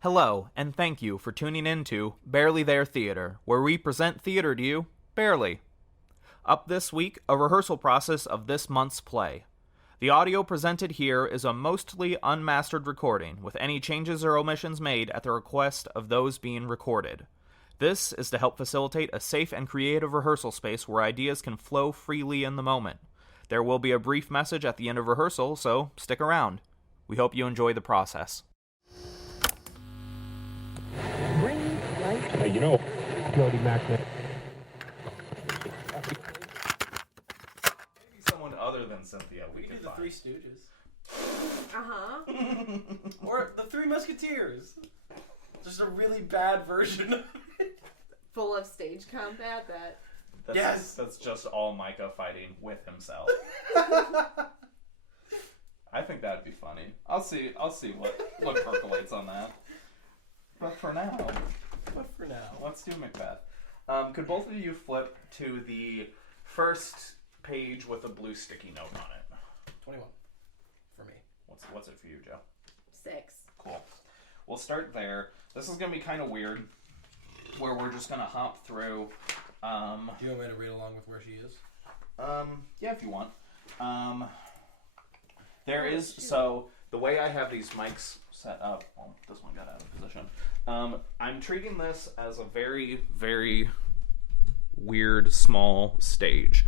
Hello, and thank you for tuning in to Barely There Theater, where we present theater to you, barely. Up this week, a rehearsal process of this month's play. The audio presented here is a mostly unmastered recording, with any changes or omissions made at the request of those being recorded. This is to help facilitate a safe and creative rehearsal space where ideas can flow freely in the moment. There will be a brief message at the end of rehearsal, so stick around. We hope you enjoy the process. Hey, Jody Macbeth. Maybe someone other than Cynthia we could could do the find. Three Stooges. Or the Three Musketeers. Just a really bad version of it. Full of stage combat that... That's just all Micah fighting with himself. I think that'd be funny. I'll see what percolates on that. But for now, let's do Macbeth. Could both of you flip to the first page with a blue sticky note on it? 21 for me. What's it for you, Joe? 6. Cool. We'll start there. This is gonna be kind of weird, where we're just gonna hop through. Do you want me to read along with where she is? Yeah, if you want. There is, so the way I have these mics set up, this one got out of position. I'm treating this as a very, very weird small stage.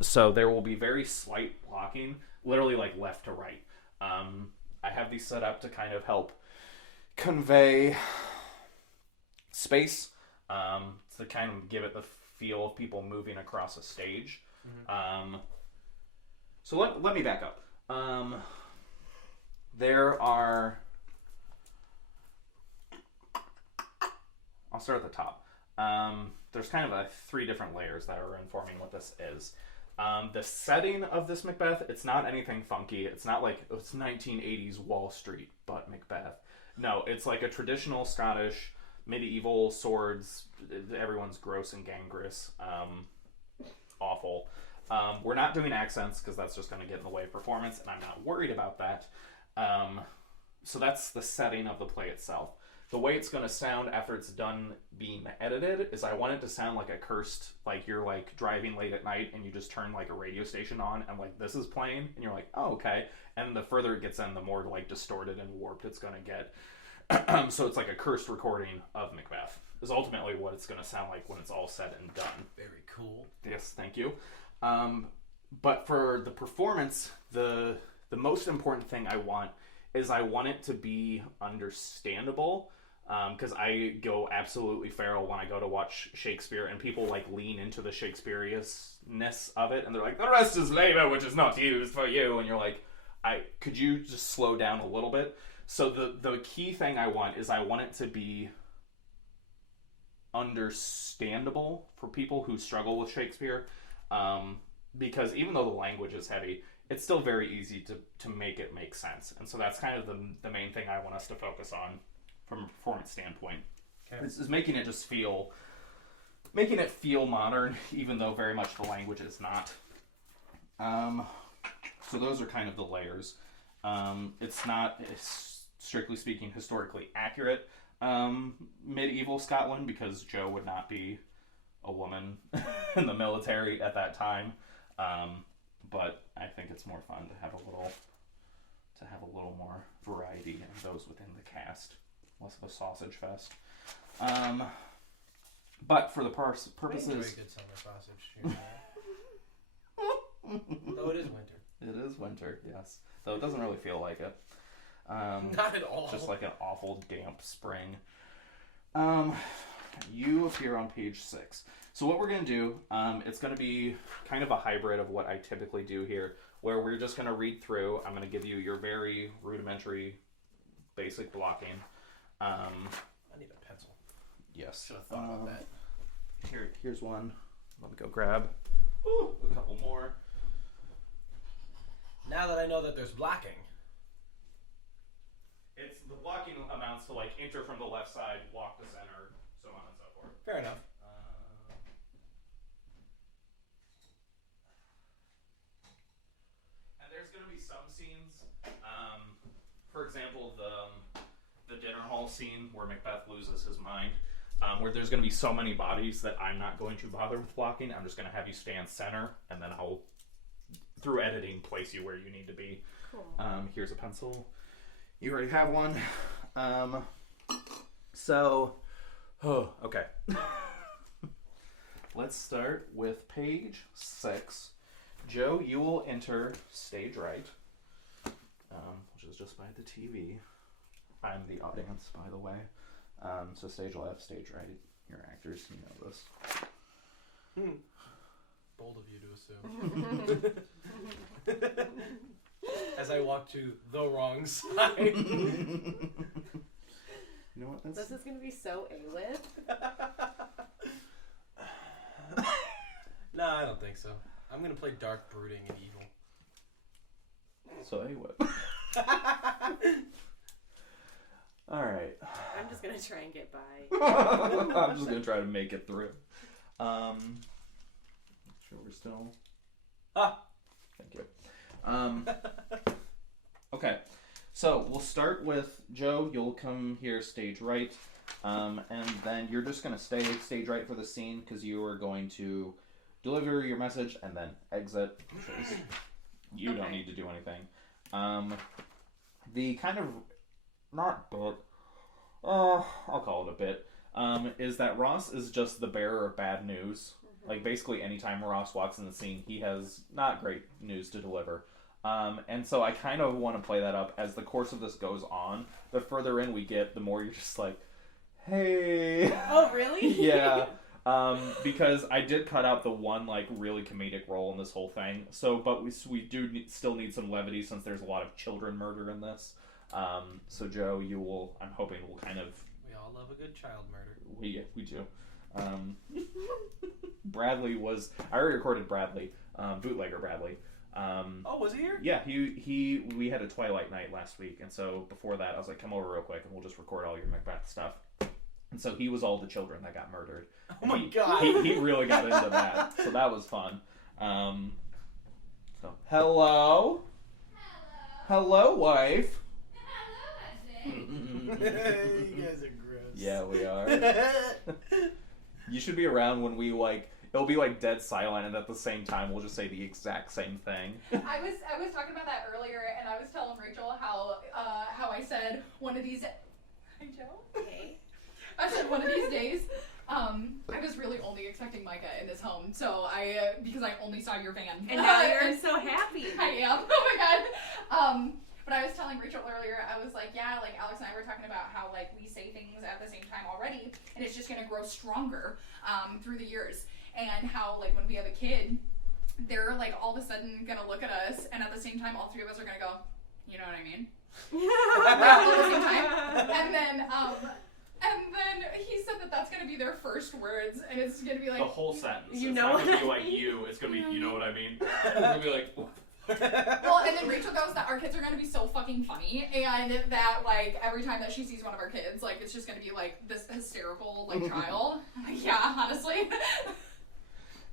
So there will be very slight blocking, literally like left to right. I have these set up to kind of help convey space, to kind of give it the feel of people moving across a stage. Mm-hmm. So let me back up. I'll start at the top. There's kind of 3 different layers that are informing what this is. The setting of this Macbeth, it's not anything funky. It's not like it's 1980s Wall Street, but Macbeth. No, it's like a traditional Scottish medieval swords. Everyone's gross and gangrenous. Awful. We're not doing accents because that's just going to get in the way of performance, and I'm not worried about that. So that's the setting of the play itself. The way it's going to sound after it's done being edited is I want it to sound like a cursed, like you're like driving late at night and you just turn like a radio station on and like this is playing and you're like, oh, okay. And the further it gets in, the more like distorted and warped it's going to get. So it's like a cursed recording of Macbeth is ultimately what it's going to sound like when it's all said and done. Very cool. Yes, thank you. But for the performance, the most important thing I want it to be understandable. Because I go absolutely feral when I go to watch Shakespeare, and people like lean into the Shakespearean-ness of it, and they're like, "The rest is labor, which is not used for you," and you're like, could you just slow down a little bit? So the key thing I want it to be understandable for people who struggle with Shakespeare, because even though the language is heavy, it's still very easy to make it make sense, and so that's kind of the main thing I want us to focus on. From a performance standpoint, okay. Is making it feel modern, even though very much the language is not. So those are kind of the layers. It's not, strictly speaking, historically accurate medieval Scotland, because Jo would not be a woman in the military at that time. But I think it's more fun to have a little more variety in those within the cast. Less of a sausage fest. But for the purposes... I enjoy a good summer sausage. Though it is winter. It is winter, yes. Though it doesn't really feel like it. Not at all. Just like an awful damp spring. You appear on page 6. So what we're going to do, it's going to be kind of a hybrid of what I typically do here, where we're just going to read through. I'm going to give you your very rudimentary, basic blocking. I need a pencil. Yes. Should have thought about that. Here's one. Let me go grab a couple more. Now that I know that there's blocking. It's the blocking amounts to like enter from the left side, walk to center, so on and so forth. Fair enough. And there's going to be some scenes, for example, the dinner hall small scene where Macbeth loses his mind, where there's going to be so many bodies that I'm not going to bother with blocking. I'm just going to have you stand center, and then I'll, through editing, place you where you need to be. Cool. Here's a pencil. You already have one. Okay. Let's start with page 6. Joe, you will enter stage right, which is just by the TV. I'm the audience, by the way. So stage left, stage right. You're actors, you know this. Bold of you to assume. As I walk to the wrong side. You know what? This is gonna be so A-list. No, I don't think so. I'm gonna play dark, brooding, and evil. So A-Whip. Alright. I'm just gonna try and get by. I'm just gonna try to make it through. Make sure we're still... Thank you. Okay. So, we'll start with Joe. You'll come here stage right. And then you're just gonna stay stage right for the scene, because you are going to deliver your message and then exit. You don't need to do anything. The kind of... not bit... I'll call it a bit. Is that Ross is just the bearer of bad news. Like, basically, anytime Ross walks in the scene, he has not great news to deliver. And so I kind of want to play that up as the course of this goes on. The further in we get, the more you're just like, hey. Oh, really? Yeah. Because I did cut out the one, like, really comedic role in this whole thing. So, but we do still need some levity since there's a lot of children murder in this. So Joe, you will, I'm hoping, will kind of... We all love a good child murder. We do. Bradley was... I already recorded Bradley. Bootlegger Bradley. Oh, was he here? Yeah, we had a Twilight night last week, and so before that I was like, come over real quick and we'll just record all your Macbeth stuff. And so he was all the children that got murdered. Oh my god! He really got into that, so that was fun. So, hello? Hello, wife? You guys are gross. Yeah, we are. You should be around when we, like, it'll be, like, dead silent, and at the same time, we'll just say the exact same thing. I was talking about that earlier, and I was telling Rachel how I said one of these... Hi, Joe. Hey. I said one of these days, I was really only expecting Micah in this home, so because I only saw your van. And now you're so happy. I am. Oh my god. But I was telling Rachel earlier, I was like, yeah, like Alex and I were talking about how like we say things at the same time already, and it's just gonna grow stronger through the years, and how like when we have a kid, they're like all of a sudden gonna look at us, and at the same time, all three of us are gonna go, you know what I mean? At the same time, and then he said that that's gonna be their first words, and it's gonna be like The whole sentence. You It's know not what gonna I be like mean? you. It's gonna be, you know what I mean? We'll be like... Well, and then Rachel goes that our kids are gonna be so fucking funny, and that like every time that she sees one of our kids, like it's just gonna be like this hysterical like child. Yeah, honestly.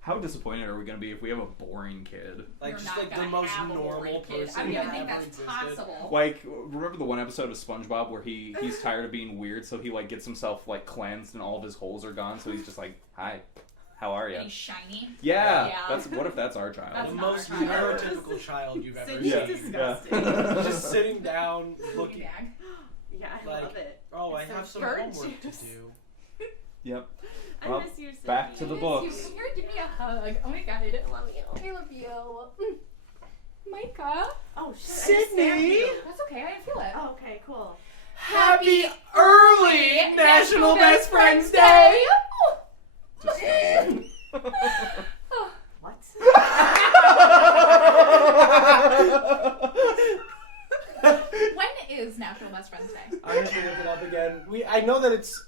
How disappointed are we gonna be if we have a boring kid? Like, We're just not like the gonna most have a normal boring kid. person I don't that even think ever that's existed. possible. Like, remember the one episode of SpongeBob where he's tired of being weird, so he like gets himself like cleansed and all of his holes are gone, so he's just like, hi, how are you? And he's shiny. Yeah, Yeah. what if that's our child? That's The not most our child. neurotypical child you've ever Sydney's seen. disgusting. Just sitting down, looking. Nag. Yeah, I Like, love it. Oh, I It's have so some homework to virtuous. do. Yep. I Well, miss you, back to Sydney. the books. Come here, give me a hug. Oh my god, I love you. I love you. Micah. Oh, shit. I just Sydney! stabbed you. That's okay, I didn't feel it. Oh, okay, cool. Happy early National Best Friends Day! Disgusting. What? When is National Best Friends Day? I'm going to look it up again. I know that it's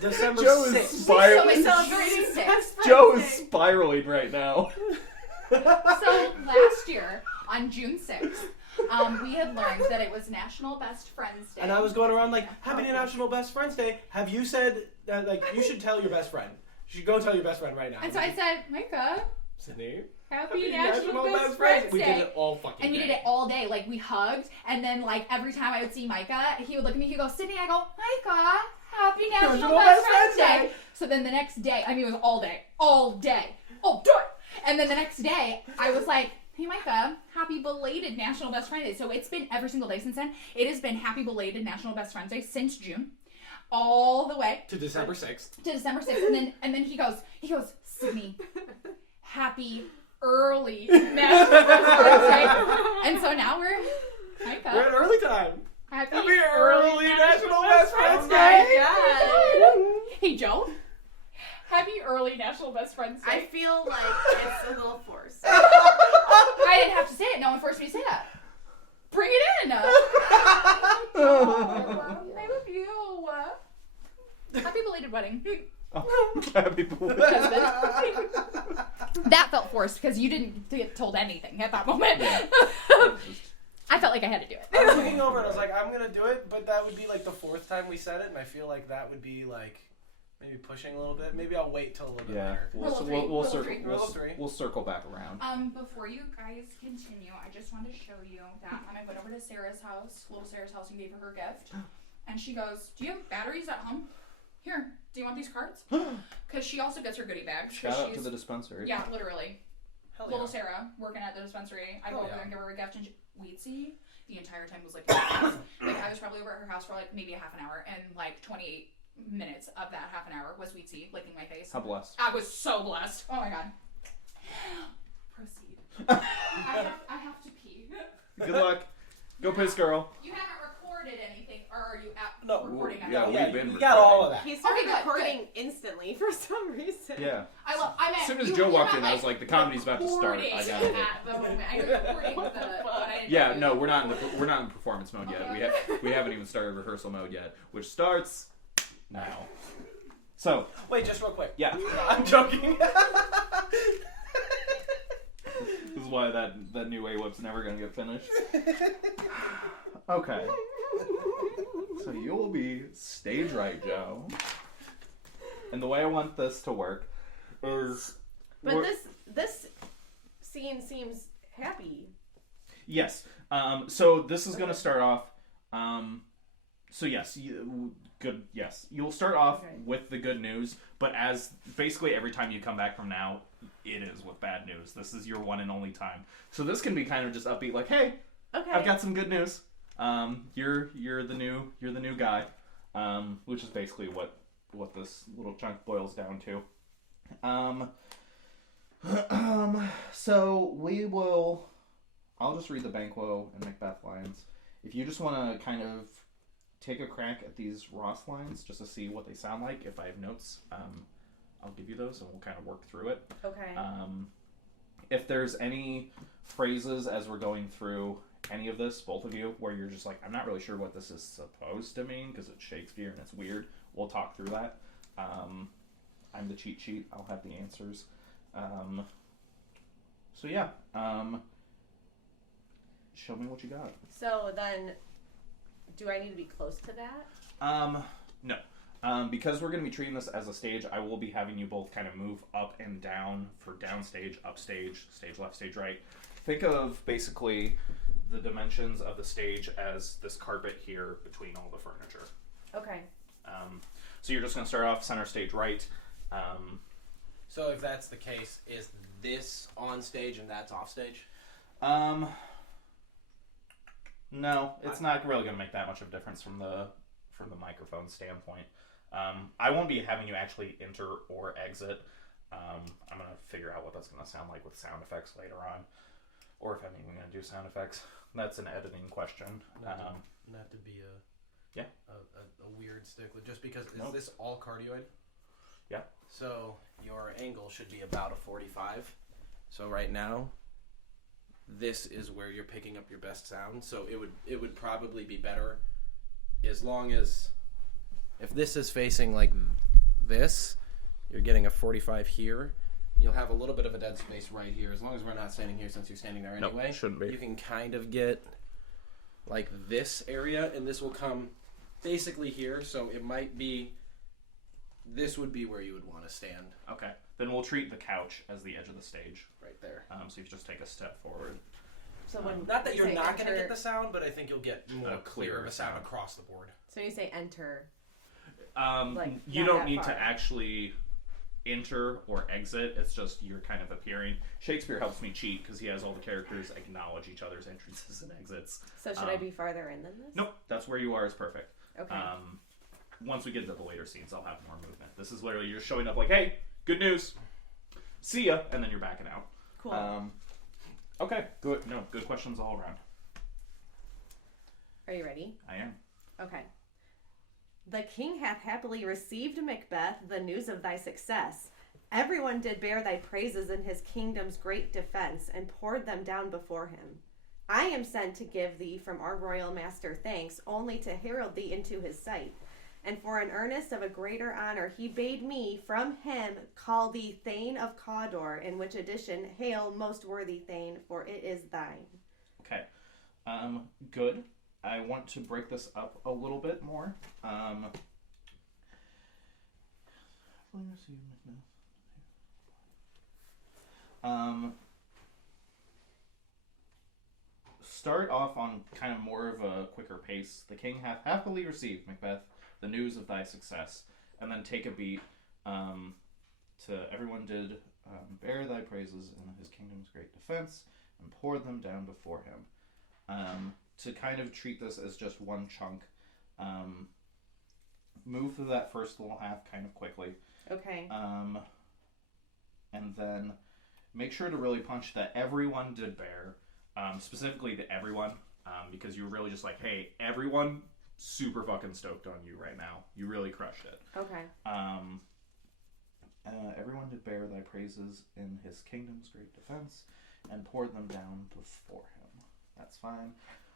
December Joe is 6th. spiraling. We celebrating six. Joe is spiraling right now. So last year, on June 6th, we had learned that it was National Best Friends Day. And I was going around like, Happy National Best Friends Day. Have you said that, like, you should tell your best friend? You should go tell your best friend right now. And so I said, Micah, Sydney. Happy National Best Friends We Day. did it all fucking And we day. did it all day. Like, we hugged, and then, like, every time I would see Micah, he would look at me, he'd go, Sydney, I go, Micah, Happy National Best Friends Day. So then the next day, I mean, it was all day. And then the next day, I was like, hey, Micah, happy belated National Best Friends Day. So it's been every single day since then. It has been happy belated National Best Friends Day since June, all the way To December 6th. to December 6th. And then he goes, Sydney, happy early National Best Friends Day. And so now we're Micah. We're at early time. Happy early National Best Friends Oh Day. my god. Hey, Joe. Happy early National Best Friends Day. I feel like it's a little forced. I didn't have to say it. No one forced me to say that. Bring it in. I love you. Happy belated wedding. Oh, happy belated. Husband. That felt forced because you didn't get told anything at that moment. Yeah. I felt like I had to do it. I was looking over and I was like, I'm gonna do it, but that would be like the fourth time we said it, and I feel like that would be like maybe pushing a little bit. Maybe I'll wait till a little bit Yeah, later. Rule of three, rule of three. Rule of three. We'll circle back around. Before you guys continue, I just wanted to show you that when I went over to Sarah's house, little Sarah's house, and gave her her gift, and she goes, "Do you have batteries at home? Here, do you want these cards?" Because she also gets her goodie bags. Shout out to the dispensary. Yeah, literally. Hell Little yeah. Sarah working at the dispensary. I go Hell over yeah. there and give her a gift, and we'd see the entire time was like I was probably over at her house for like maybe a half an hour, and like 28 minutes of that half an hour was Sweet Tea licking my face. How blessed. I was so blessed. Oh my god. Proceed. I have to pee. Good luck. Go piss, girl. You haven't recorded anything, or are you at No. recording? at Yeah, all? we've been we got all of recording. that. He started Okay, good, recording instantly for some reason. Yeah. I meant, As soon as you Joe were walked not, in, I was like, the comedy's about to start. I recording got it. at the moment. I was recording but I didn't Yeah, do no, it. we're not in performance mode yet. We haven't even started rehearsal mode yet, which starts now. So, Wait, just real quick. yeah, No, I'm joking. this is why that new A-Whip's never gonna get finished. Okay. So you will be stage right, Joe. And the way I want this to work is... But we're- this scene seems happy. Yes. So this is going to start off. So yes, good. Yes, you'll start off Okay. with the good news, but as basically every time you come back from now, it is with bad news. This is your one and only time. So this can be kind of just upbeat, like, hey, Okay. I've got some good news. You're the new guy, which is basically what this little chunk boils down to. So we will. I'll just read the Banquo and Macbeth lines. If you just want to kind of take a crack at these Ross lines, just to see what they sound like. If I have notes, I'll give you those, and we'll kind of work through it. Okay. If there's any phrases as we're going through any of this, both of you, where you're just like, I'm not really sure what this is supposed to mean because it's Shakespeare and it's weird, we'll talk through that. I'm the cheat sheet. I'll have the answers. So yeah, show me what you got. So then, do I need to be close to that? No. Because we're going to be treating this as a stage, I will be having you both kind of move up and down for downstage, upstage, stage left, stage right. Think of basically the dimensions of the stage as this carpet here between all the furniture. Okay. So you're just going to start off center stage right. So if that's the case, is this on stage and that's off stage? No, it's not really going to make that much of a difference from the microphone standpoint. I won't be having you actually enter or exit. I'm going to figure out what that's going to sound like with sound effects later on, or if I'm even going to do sound effects. That's an editing question. Not to be a weird stickler, just because is this all cardioid? Yeah. So your angle should be about a 45. So right now, this is where you're picking up your best sound. So it would probably be better as long as if this is facing like this, you're getting a 45 here. You'll have a little bit of a dead space right here. As long as we're not standing here, since you're standing there anyway, Nope, shouldn't be. You can kind of get like this area, and this will come basically here. So it might be this would be where you would want to stand. Okay. Then we'll treat the couch as the edge of the stage. Right there. So you just take a step forward. So when Not that you you're say not going to enter- get the sound, but I think you'll get more A clear of a sound sound. across the board. So you say enter. You not don't that need far. to actually enter or exit. It's just you're kind of appearing. Shakespeare helps me cheat because he has all the characters acknowledge each other's entrances and exits. So should I be farther in than this? Nope, that's where you are is perfect. Okay. Once we get to the later scenes, I'll have more movement. This is literally you're showing up like, hey, good news, see ya, and then you're backing out. Cool. Okay, good. No, good questions all around. Are you ready? I am. Okay. The king hath happily received, Macbeth, the news of thy success. Everyone did bear thy praises in his kingdom's great defense, and poured them down before him. I am sent to give thee from our royal master thanks, only to herald thee into his sight. And for an earnest of a greater honor, he bade me from him call thee Thane of Cawdor, in which addition, hail, most worthy Thane, for it is thine. Okay. Good. I want to break this up a little bit more. Start off on kind of more of a quicker pace. The king hath happily received, Macbeth, the news of thy success. And then take a beat to everyone did bear thy praises in his kingdom's great defense and poured them down before him. To kind of treat this as just one chunk, move through that first little half kind of quickly. Okay. And then make sure to really punch that everyone did bear, specifically the everyone, because you're really just like, hey, everyone super fucking stoked on you right now. You really crushed it. Okay. Everyone did bear thy praises in his kingdom's great defense and poured them down before him. That's fine.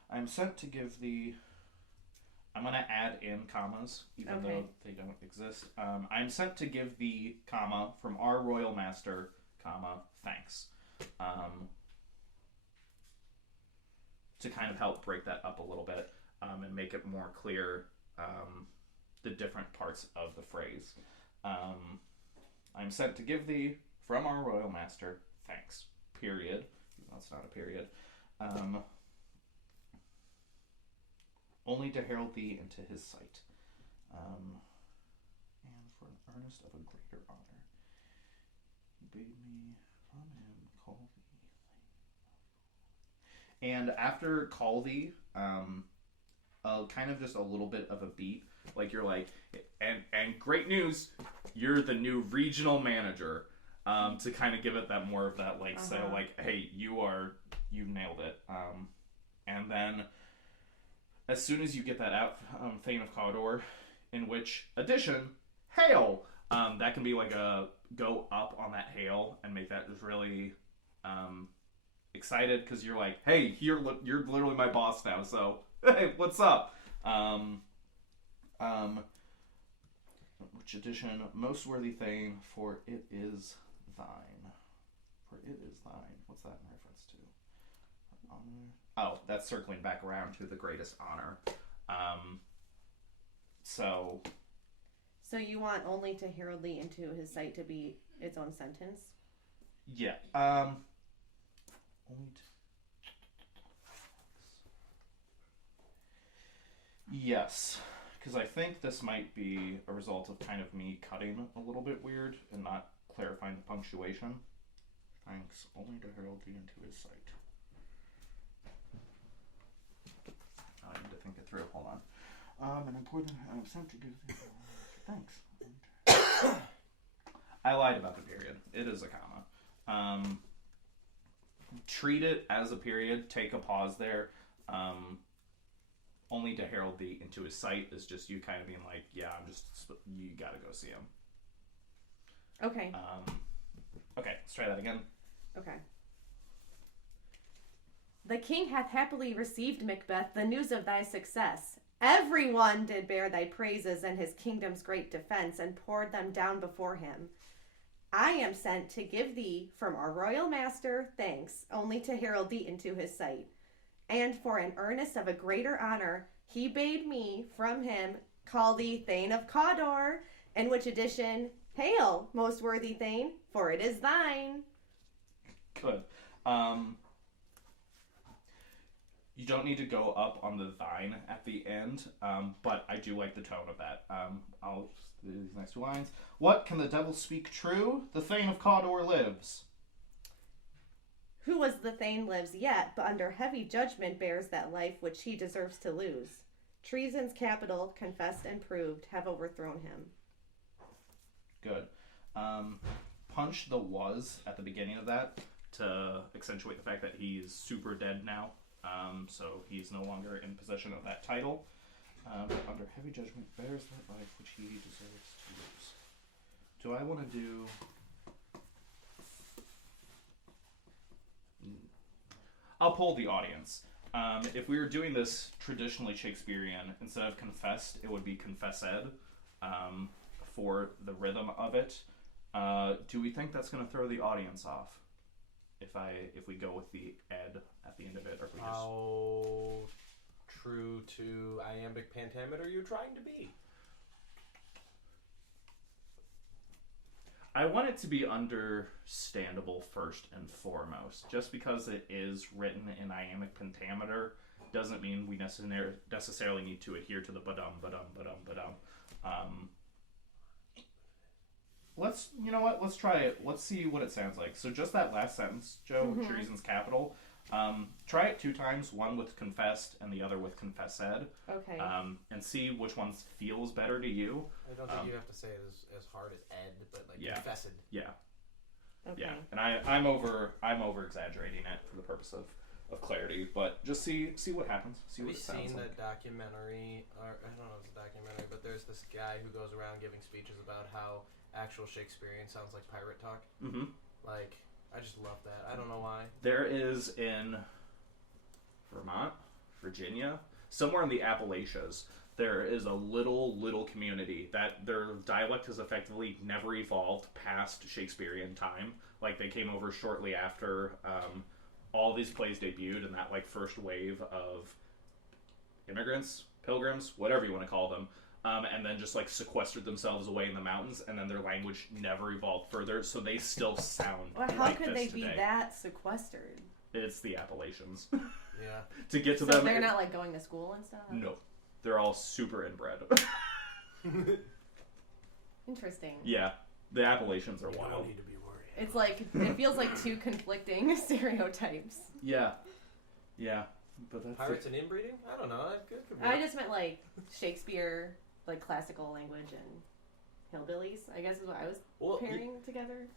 I'm sent to give thee... I'm going to add in commas, even though they don't exist. I'm sent to give thee, comma, from our royal master, comma, thanks. To kind of help break that up a little bit and make it more clear the different parts of the phrase. I'm sent to give thee, from our royal master, thanks. Period. That's not a period. Only to herald thee into his sight. And for an earnest of a greater honor. He bade me from him call thee. And after call thee, kind of just a little bit of a beat. Like you're like, and great news, you're the new regional manager. To kind of give it that more of that like say like, hey, you nailed it. And then as soon as you get that out, Thane of Cawdor, in which addition, hail. That can be like a go up on that hail and make that just really excited because you're like, hey, you're literally my boss now. So hey, what's up? Which edition? Most worthy Thane, for it is thine. For it is thine. What's that in reference to? Honor. Oh, that's circling back around to the greatest honor. So you want only to herald thee into his sight to be its own sentence? Yeah. Yes, because I think this might be a result of kind of me cutting a little bit weird and not clarifying the punctuation. Thanks, only to herald thee into his sight. I need to think it through. Hold on. An important. I'm sent to give thee. Thanks. I lied about the period. It is a comma. Treat it as a period. Take a pause there. Only to herald thee into his sight is just you kind of being like, yeah, you gotta go see him. Okay. Okay, let's try that again. Okay. The king hath happily received, Macbeth, the news of thy success. Everyone did bear thy praises in his kingdom's great defense, and poured them down before him. I am sent to give thee, from our royal master, thanks, only to herald thee into his sight. And for an earnest of a greater honor, he bade me, from him, call thee Thane of Cawdor, In which edition, hail, most worthy Thane, for it is thine. Good. You don't need to go up on the thine at the end, but I do like the tone of that. I'll just do these next two lines. What, can the devil speak true? The Thane of Cawdor lives. Who was the Thane lives yet, but under heavy judgment bears that life which he deserves to lose. Treason's capital, confessed and proved, have overthrown him. Good. Punch the was at the beginning of that to accentuate the fact that he's super dead now. So he's no longer in possession of that title. But under heavy judgment bears that life which he deserves to lose. Do I want to do... I'll poll the audience. If we were doing this traditionally Shakespearean, instead of confessed, it would be confessed for the rhythm of it. Do we think that's going to throw the audience off? If we go with the ed at the end of it, or if we just... How true to iambic pentameter are you trying to be? I want it to be understandable first and foremost. Just because it is written in iambic pentameter doesn't mean we necessarily need to adhere to the ba-dum, ba-dum, ba-dum, ba-dum. You know what? Let's try it. Let's see what it sounds like. So just that last sentence, Joe, treason's capital. Try it 2 times, one with confessed and the other with confessed. Okay. And see which one feels better to you. I don't think you have to say it as hard as ed, but like confessed. Yeah. Okay. Yeah. And I'm over exaggerating it for the purpose of clarity, but just see what happens. See Have what you it sounds seen like. the documentary? Or I don't know if it's a documentary, but there's this guy who goes around giving speeches about how actual Shakespearean sounds like pirate talk. Mm-hmm. Like, I just love that. I don't know why. There is in Vermont, Virginia, somewhere in the Appalachians, there is a little community that their dialect has effectively never evolved past Shakespearean time. Like, they came over shortly after all these plays debuted, and that like first wave of immigrants, pilgrims, whatever you want to call them, and then just like sequestered themselves away in the mountains, and then their language never evolved further, so they still sound Well, how like could this they be today. that sequestered? It's the Appalachians. Yeah. To get to So them, they're not like going to school and stuff? no, they're all super inbred. Interesting. Yeah, the Appalachians are You wild. don't need to be worried. It's like, it feels like 2 conflicting stereotypes. Yeah, but that's Pirates and inbreeding? I don't know. That could work. I just meant like Shakespeare, like classical language, and hillbillies, I guess is what I was Well, pairing together.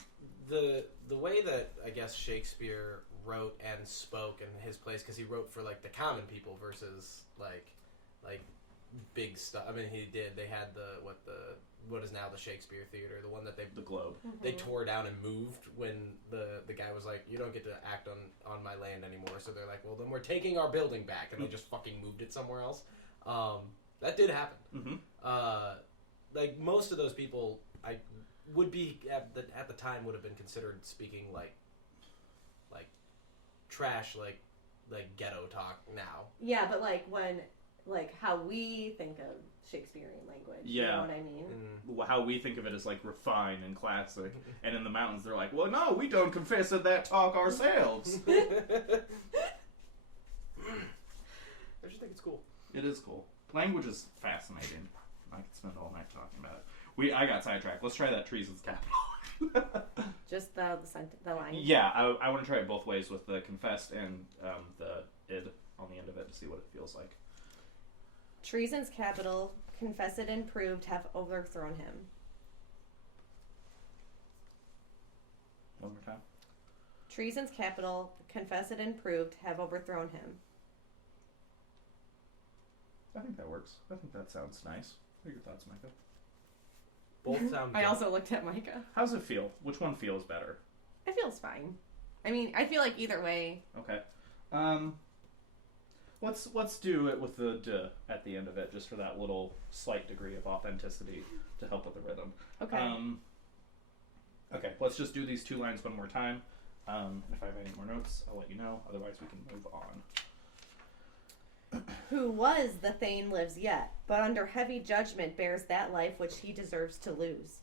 the way that I guess Shakespeare wrote and spoke in his plays, because he wrote for like the common people versus like big stuff. I mean, they had what is now the Shakespeare Theater, the one that the Globe. they tore down and moved when the guy was like, you don't get to act on my land anymore. So they're like, well, then we're taking our building back, and they just fucking moved it somewhere else. That did happen. Mm-hmm. Like most of those people, I would be at the time would have been considered speaking like trash, like ghetto talk now. Yeah, but like how we think of Shakespearean language. Yeah. You know what I mean? How we think of it as like refined and classic, and in the mountains they're like, well, no, we don't confess that talk ourselves. I just think it's cool. It is cool. Language is fascinating. I could spend all night talking about it. I got sidetracked. Let's try that treason's capital. Just the line. Yeah, I want to try it both ways with the confessed and the id on the end of it to see what it feels like. Treason's capital, confessed and proved, have overthrown him. One more time. Treason's capital, confessed and proved, have overthrown him. I think that works. I think that sounds nice. What are your thoughts, Micah? Both sound I good. also looked at Micah. How's it feel? Which one feels better? It feels fine. I mean, I feel like either way. Okay. Let's do it with the d at the end of it, just for that little slight degree of authenticity to help with the rhythm. Okay. Okay, let's just do these 2 lines one more time. And if I have any more notes, I'll let you know. Otherwise, we can move on. who was the Thane lives yet, but under heavy judgment bears that life which he deserves to lose.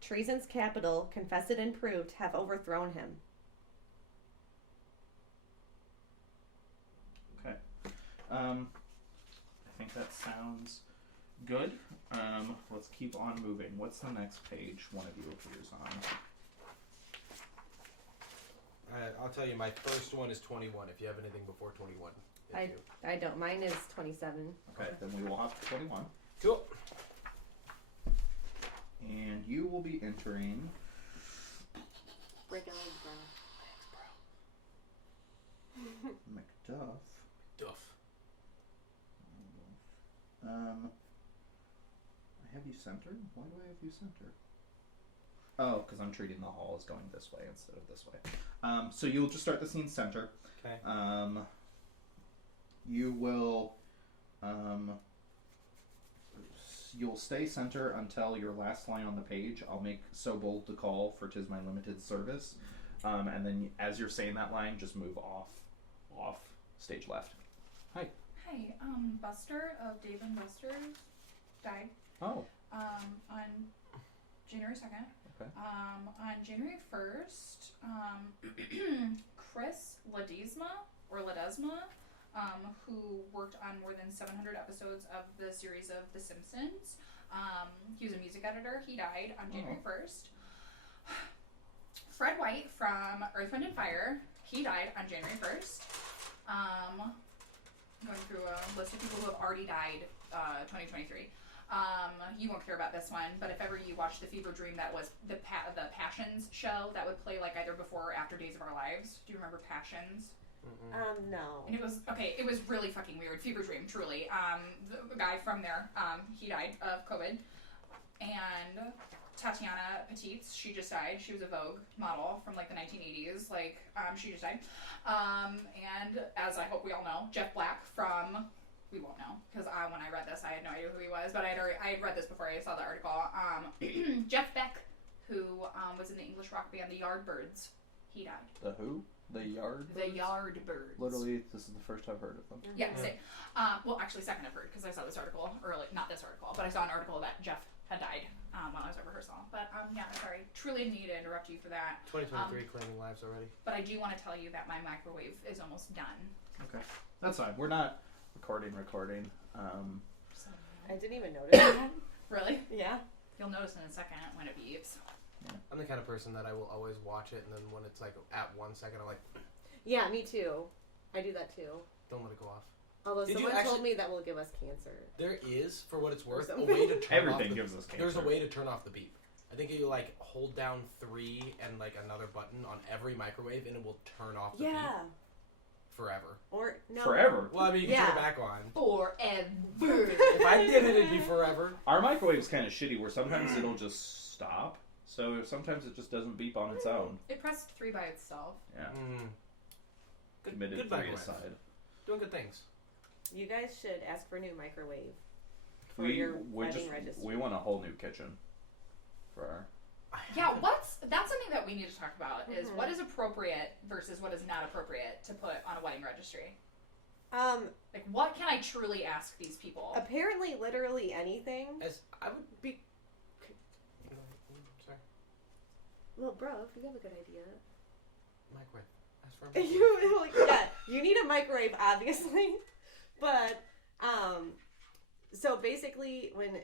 Treason's capital, confessed and proved, have overthrown him. Okay. I think that sounds good. Let's keep on moving. What's the next page one of you appears on? I'll tell you, my first one is 21. If you have anything before 21. I don't. Mine is 27. Okay, then we will have 21. Cool. And you will be entering... Break a leg, bro. Macduff. Duff. I have you centered? Why do I have you centered? Oh, because I'm treating the hall as going this way instead of this way. So you'll just start the scene center. Okay. You will... you'll stay center until your last line on the page. I'll make so bold to call for 'tis my limited service. And then as you're saying that line, just move off stage left. Hi. Hi, Buster of Dave and Buster's died Oh. on January 2nd. Okay. On January 1st, Chris Ledesma, who worked on more than 700 episodes of the series of The Simpsons, he was a music editor. He died on January 1st. Fred White from Earth, Wind, and Fire, he died on January 1st. Going through a list of people who have already died, 2023. You won't care about this one, but if ever you watched the Fever Dream, that was the Passions show that would play like either before or after Days of Our Lives. Do you remember Passions? No. And it was really fucking weird. Fever Dream, truly. The guy from there, he died of COVID. And Tatiana Petitz, she just died. She was a Vogue model from like the 1980s. She just died. And as I hope we all know, Jeff Black from... We won't know, because when I read this, I had no idea who he was, but I had read this before I saw the article. Jeff Beck, who was in the English rock band The Yardbirds, he died. The who? The Yard? The Yardbirds. Literally, this is the first I've heard of them. Yeah, same. Well, actually, second I've heard, because I saw this article early. Not this article, but I saw an article that Jeff had died while I was at rehearsal. But yeah, sorry. Truly didn't need to interrupt you for that. 2023 claiming lives already. But I do want to tell you that my microwave is almost done. Okay. That's fine. We're not recording. I didn't even notice that. Really? Yeah. You'll notice in a second when it beeps. I'm the kind of person that I will always watch it, and then when it's like at 1 second, I'm like, Yeah, me too. I do that too. don't let it go off. Although Did you someone actually- told me that will give us cancer. There is, for what it's worth, a something. way to turn off Everything the, gives us cancer. There's a way to turn off the beep. I think you like hold down 3 and like another button on every microwave, and it will turn off the beep forever. Or no. Forever. Well, I mean, you can turn it back on. Forever. If I did it, it'd be forever. Our microwave's kind of shitty, where sometimes it'll just stop. So sometimes it just doesn't beep on its own. It pressed 3 by itself. Yeah. Good, Committed good 3 microwave. aside. Doing good things. You guys should ask for a new microwave for your wedding registry. We want a whole new kitchen for our... Yeah, that's something that we need to talk about is what is appropriate versus what is not appropriate to put on a wedding registry. Like, what can I truly ask these people? Apparently, literally anything. As I would be. Sorry. Well, bro, if you have a good idea. Microwave. Ask for a microwave. You need a microwave, obviously. But, so basically, when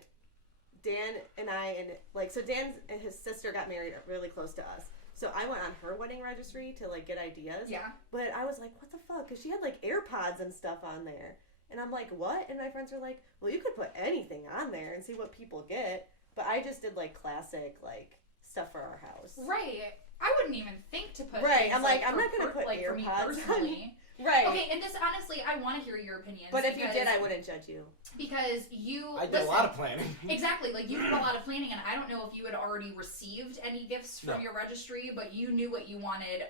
Dan and Dan and his sister got married really close to us. So I went on her wedding registry to, like, get ideas. Yeah. But I was like, what the fuck? Because she had, like, AirPods and stuff on there. And I'm like, what? And my friends were like, well, you could put anything on there and see what people get. But I just did, like, classic, like, stuff for our house. Right. I wouldn't even think to put Right. things, I'm like, I'm not going to put like, AirPods for me personally. Right. Okay, and this, honestly, I want to hear your opinions. But if you did, I wouldn't judge you. Because you... I did a lot of planning. Exactly. Like, you did a lot of planning, and I don't know if you had already received any gifts from your registry, but you knew what you wanted.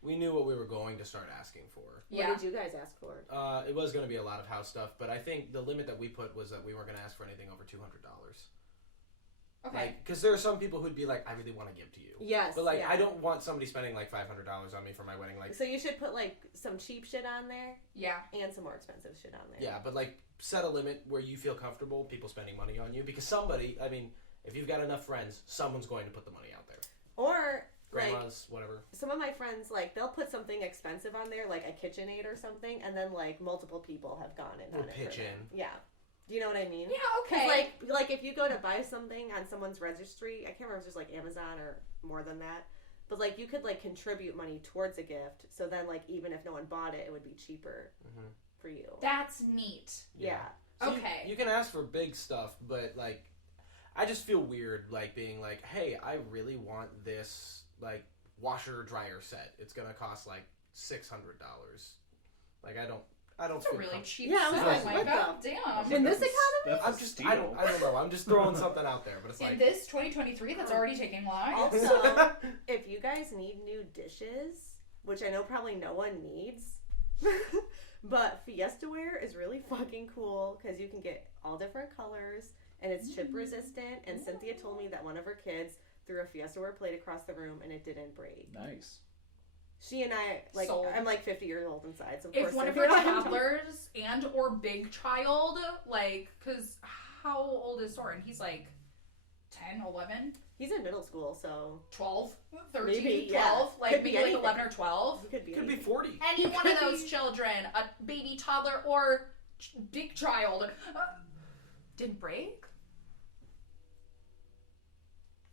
We knew what we were going to start asking for. Yeah. What did you guys ask for? It was going to be a lot of house stuff, but I think the limit that we put was that we weren't going to ask for anything over $200. Okay. Because there are some people who'd be like, I really want to give to you. Yes. But like, yeah. I don't want somebody spending like $500 on me for my wedding. Like, So you should put like some cheap shit on there Yeah. and some more expensive shit on there. yeah, but like set a limit where you feel comfortable people spending money on you, because somebody, I mean, if you've got enough friends, someone's going to put the money out there. Or like Grandmas, whatever. some of my friends, like they'll put something expensive on there, like a KitchenAid or something, and then like multiple people have gone in Will on it. pitch for them. in. Yeah. Do you know what I mean? Yeah, 'Cause, okay. like if you go to buy something on someone's registry, I can't remember if it's just like Amazon or more than that, but like you could like contribute money towards a gift, so then like even if no one bought it, it would be cheaper for you. That's neat. Yeah. So Okay. You can ask for big stuff, but like, I just feel weird like being like, hey, I really want this like washer dryer set. It's gonna cost like $600. Like I don't That's a feel really com- cheap Yeah, I was set, like, Micah. what the- Damn. In this economy? That's I'm a just steal. I don't know. I'm just throwing something out there, but it's In like this 2023 that's already taking lives. Also, if you guys need new dishes, which I know probably no one needs, but Fiestaware is really fucking cool because you can get all different colors and it's chip resistant. And Cynthia told me that one of her kids threw a Fiestaware plate across the room and it didn't break. Nice. She and I, like, Sold. I'm like 50 years old inside, so of If course one of Cynthia your and I- toddlers and or big child, like, because how old is Soren? He's like 10, 11, He's in middle school, so 12, 13, Maybe, 12, yeah. like Could be maybe like anything. 11 or 12. he could be. could be anything. 40. Any one of those children, a baby, toddler, or big child, didn't break?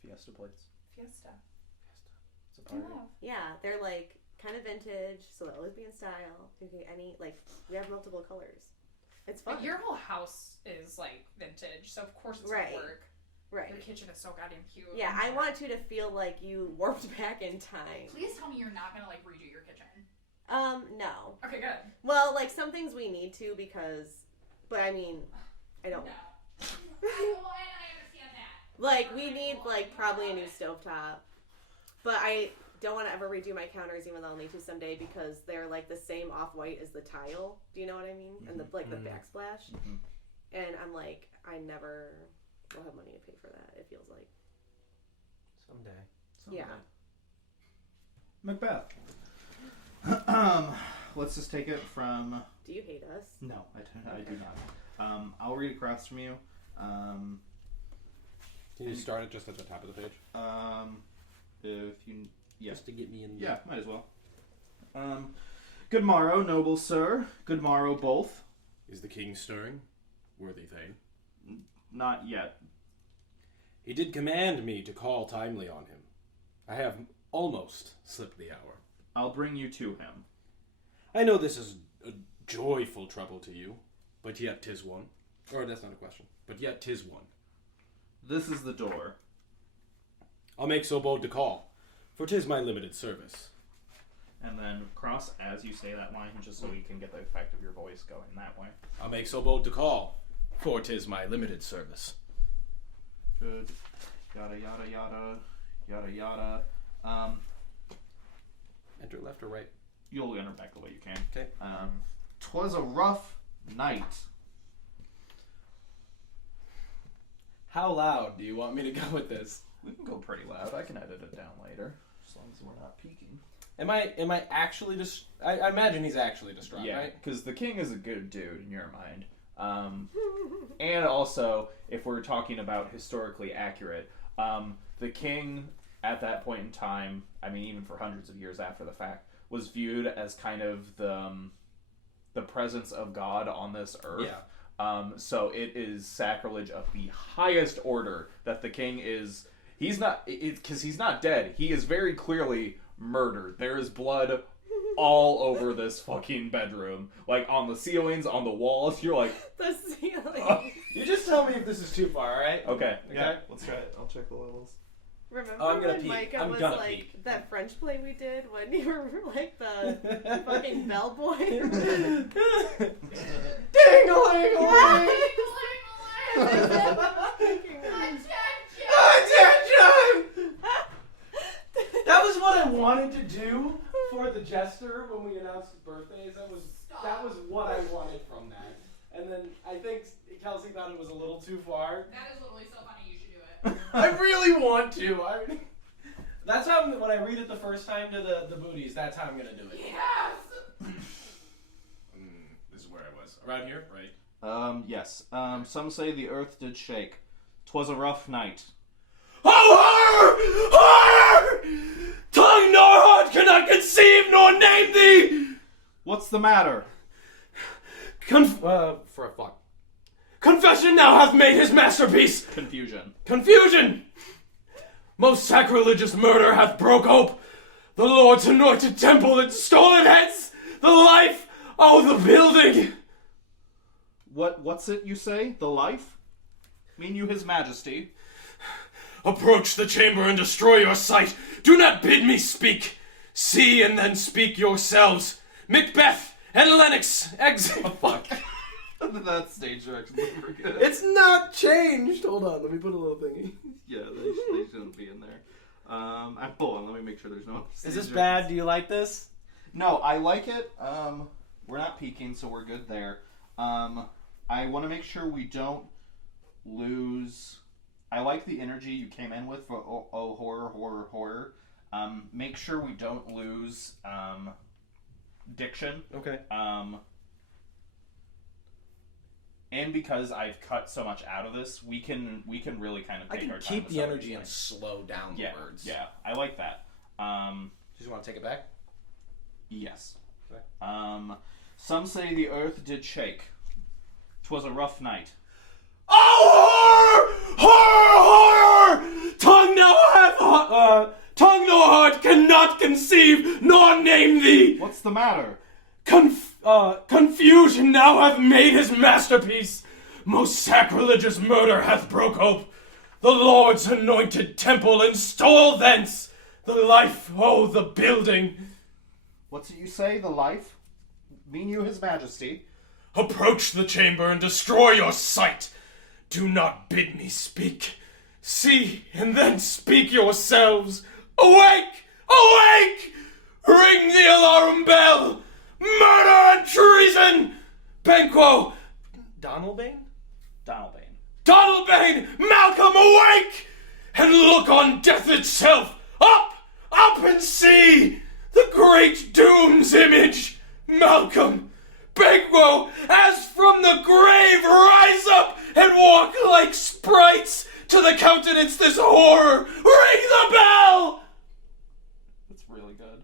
Fiesta plates. Fiesta. It's a I party. love. Yeah, they're like kind of vintage, so they'll always be in style. You can get any, like, we have multiple colors. It's fun. But your whole house is like vintage, so of course it's Right. gonna work. right. Your kitchen is so goddamn cute. Yeah, I want you to feel like you warped back in time. Please tell me you're not gonna like redo your kitchen. No. Okay, good. Well, like some things we need to because, but I mean, I don't. No. I understand that. Like we need like probably a new stovetop, but I don't want to ever redo my counters, even though I'll need to someday because they're like the same off-white as the tile. Do you know what I mean? And the like the backsplash. Mhm. And I'm like, I never will have money to pay for that. It feels like. Someday. Yeah. Macbeth. Let's just take it from. Do you hate us? No, I do not. I'll read across from you. Can you start it just at the top of the page? If you. Yeah. Just to get me in. Yeah, might as well. Good morrow, noble sir. Good morrow, both. Is the king stirring, worthy Thane? Not yet. He did command me to call timely on him. I have almost slipped the hour. I'll bring you to him. I know this is a joyful trouble to you, but yet 'tis one. Or that's not a question. But yet 'tis one. This is the door. I'll make so bold to call, for 'tis my limited service. And then cross as you say that line, just so we can get the effect of your voice going that way. I'll make so bold to call, for 'tis my limited service. Good. Yada yada yada. Yada yada. Enter left or right? You'll enter back the way you can. Okay. 'Twas a rough night. How loud do you want me to go with this? We can go pretty loud. I can edit it down later, as long as we're not peeking. Am I actually just? I imagine he's actually distraught, Yeah, right? because the king is a good dude in your mind. And also, if we're talking about historically accurate, the king at that point in time, I mean, even for hundreds of years after the fact, was viewed as kind of the presence of God on this earth. Yeah. So it is sacrilege of the highest order that the king is. He's not, because he's not dead. He is very clearly murdered. There is blood all over this fucking bedroom, like on the ceilings, on the walls. You're like, The ceiling. You just tell me if this is too far, all right? okay, yeah, Okay. let's try it. I'll check the levels. Remember Oh, I'm gonna when peek. Micah I'm was gonna like peek. that French play we did when you were like the fucking bellboy? Ding-a-ling-a-ling! That was what I wanted to do for the jester when we announced his birthdays. That was what I wanted from that. And then I think Kelsey thought it was a little too far. That is literally so funny. You should do it. I really want to. That's how when I read it the first time to the booties, that's how I'm gonna do it. Yes! This is where I was. Around here? Right. Yes. Some say the earth did shake. 'Twas a rough night. Oh, horror! Tongue nor heart cannot conceive nor name thee! What's the matter? For a fuck. Confession now hath made his masterpiece. Confusion! Most sacrilegious murder hath broke ope the Lord's anointed temple and stolen hence the life, the building. What's it you say? The life? Mean you his majesty? Approach the chamber and destroy your sight. Do not bid me speak. See and then speak yourselves. Macbeth and Lennox fuck. That stage direction looking pretty good. It's not changed. Hold on, let me put a little thingy. Yeah, they shouldn't be in there. Hold on, let me make sure there's no Is this bad? Do you like this? No, I like it. We're not peeking, so we're good there. I want to make sure we don't lose... I like the energy you came in with for horror. Make sure we don't lose diction. Okay. And because I've cut so much out of this, we can really kind of take our time. Keep the energy and slow down the words. Yeah, I like that. Just want to take it back? Yes. Okay. Some say the earth did shake. 'Twas a rough night. Oh, horror! Tongue nor heart cannot conceive nor name thee. What's the matter? Confusion now hath made his masterpiece. Most sacrilegious murder hath broke ope the Lord's anointed temple and stole thence the life, the building. What's it you say? The life? Mean you his majesty? Approach the chamber and destroy your sight. Do not bid me speak. See and then speak yourselves. Awake! Awake! Ring the alarm bell! Murder and treason! Banquo! Donalbain? Donalbain! Malcolm, awake! And look on death itself! Up! Up and see! The great doom's image! Malcolm! Banquo! As from the grave rise up and walk like sprites to the countenance this horror! Ring the bell! That's really good.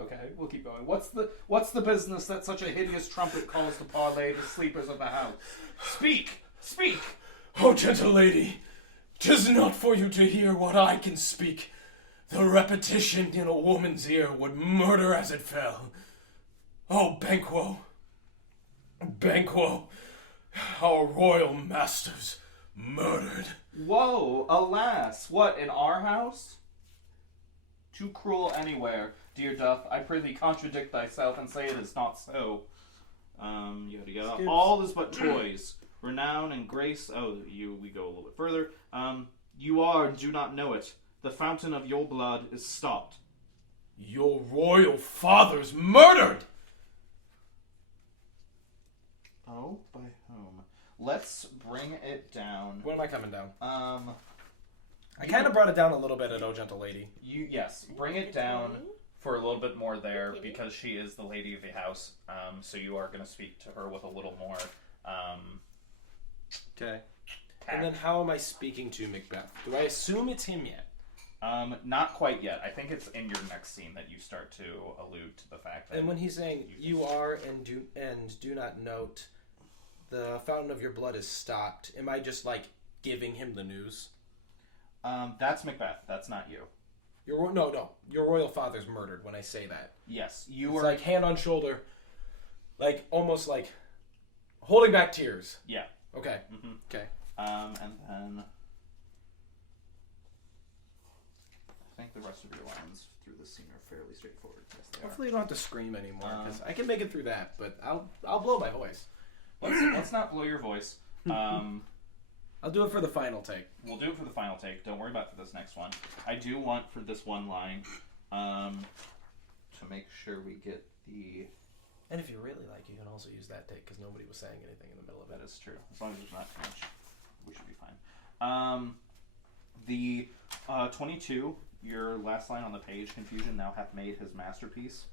Okay, we'll keep going. What's the business that such a hideous trumpet calls to parley the sleepers of the house? Speak! Speak! O gentle lady, 'tis not for you to hear what I can speak. The repetition in a woman's ear would murder as it fell. Oh, Banquo, our royal masters murdered. Whoa, alas, what, in our house? Too cruel anywhere, dear Duff. I prithee contradict thyself and say it is not so. Yada yada. All is but toys. Renown and grace. We go a little bit further. You are and do not know it. The fountain of your blood is stopped. Your royal father's murdered! Oh, by whom? Let's bring it down. When am I coming down? I kind of brought it down a little bit at O Gentle Lady. Yes, bring it down for a little bit more there because she is the lady of the house. So you are going to speak to her with a little more. Okay. And then how am I speaking to Macbeth? Do I assume it's him yet? Not quite yet. I think it's in your next scene that you start to allude to the fact that. And when he's saying you are and do not note the fountain of your blood is stopped, am I just like giving him the news? That's Macbeth. That's not you. No. Your royal father's murdered when I say that. Yes, It's like hand on shoulder, like almost like holding back tears. Yeah. Okay. Mm-hmm. Okay. And then I think the rest of your lines through this scene are fairly straightforward. Yes, they Hopefully you don't have to scream anymore because I can make it through that, but I'll blow my voice. Let's not blow your voice. I'll do it for the final take. We'll do it for the final take. Don't worry about for this next one. I do want for this one line to make sure we get the... And if you really like, you can also use that take because nobody was saying anything in the middle of it. That is true. As long as there's not too much, we should be fine. The 22, your last line on the page, confusion now hath made his masterpiece.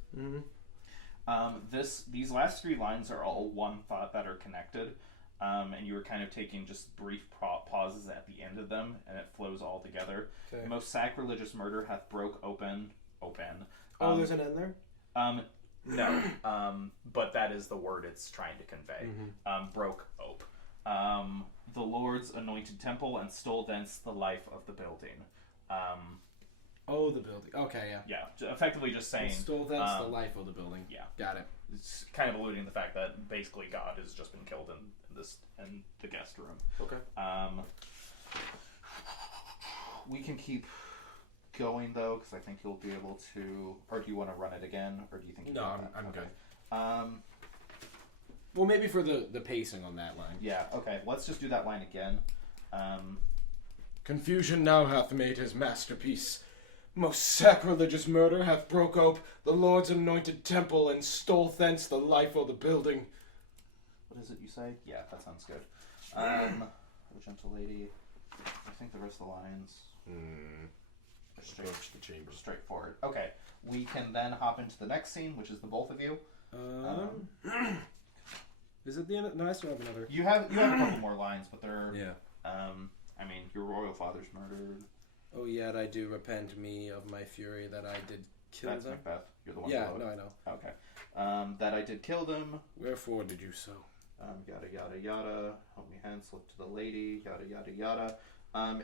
These last 3 lines are all one thought that are connected, and you were kind of taking just brief pauses at the end of them, and it flows all together. Okay. The most sacrilegious murder hath broke open. There's an end there? No, but that is the word it's trying to convey. Broke ope. The Lord's anointed temple and stole thence the life of the building. The building. Okay, yeah. Yeah, effectively just saying... Stole thence the life of the building. Yeah. Got it. It's kind of alluding to the fact that basically God has just been killed in the guest room. Okay. We can keep going though, because I think you'll be able to. Or do you want to run it again, or do you think? I'm okay. good. Well, maybe for the pacing on that line. Yeah. Okay. Let's just do that line again. Confusion now hath made his masterpiece. Most sacrilegious murder hath broke ope the Lord's anointed temple and stole thence the life of the building. What is it you say? Yeah, that sounds good. O gentle lady. I think the rest of the lines. Approach the chamber. Straightforward. Okay. We can then hop into the next scene, which is the both of you. Is it the end? No, I still have another. You have a couple more lines, but they're. Yeah. I mean, your royal father's murdered. Oh, yet I do repent me of my fury that I did kill That's them. Macbeth. You're the one. Yeah, below it. no, I know. Okay. That I did kill them. Wherefore did you so? Yada yada yada. Help me hence. Look to the lady. Yada yada yada.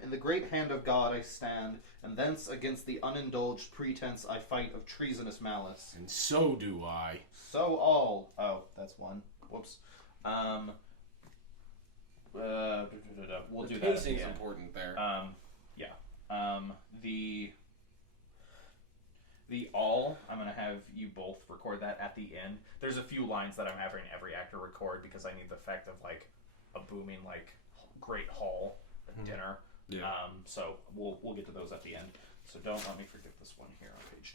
In the great hand of God I stand, and thence against the unindulged pretense I fight of treasonous malice. And so do I. So all. Oh, that's one. Whoops. We'll do that. The pacing's important there. Yeah. The all, I'm going to have you both record that at the end. There's a few lines that I'm having every actor record because I need the effect of like a booming like great hall at dinner. Yeah. So we'll get to those at the end. So don't let me forget this one here on page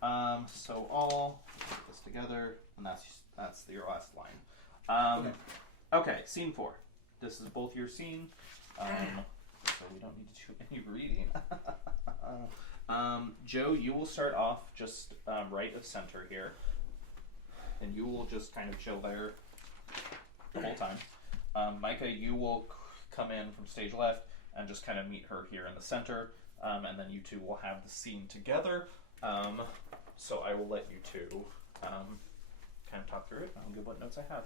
25. So all, put this together, and that's your last line. Okay, scene 4. This is both your scene. So we don't need to do any reading. Joe, you will start off just right of center here. And you will just kind of chill there the whole time. Micah, you will come in from stage left and just kind of meet her here in the center. And then you two will have the scene together. So I will let you two kind of talk through it. I'll give what notes I have.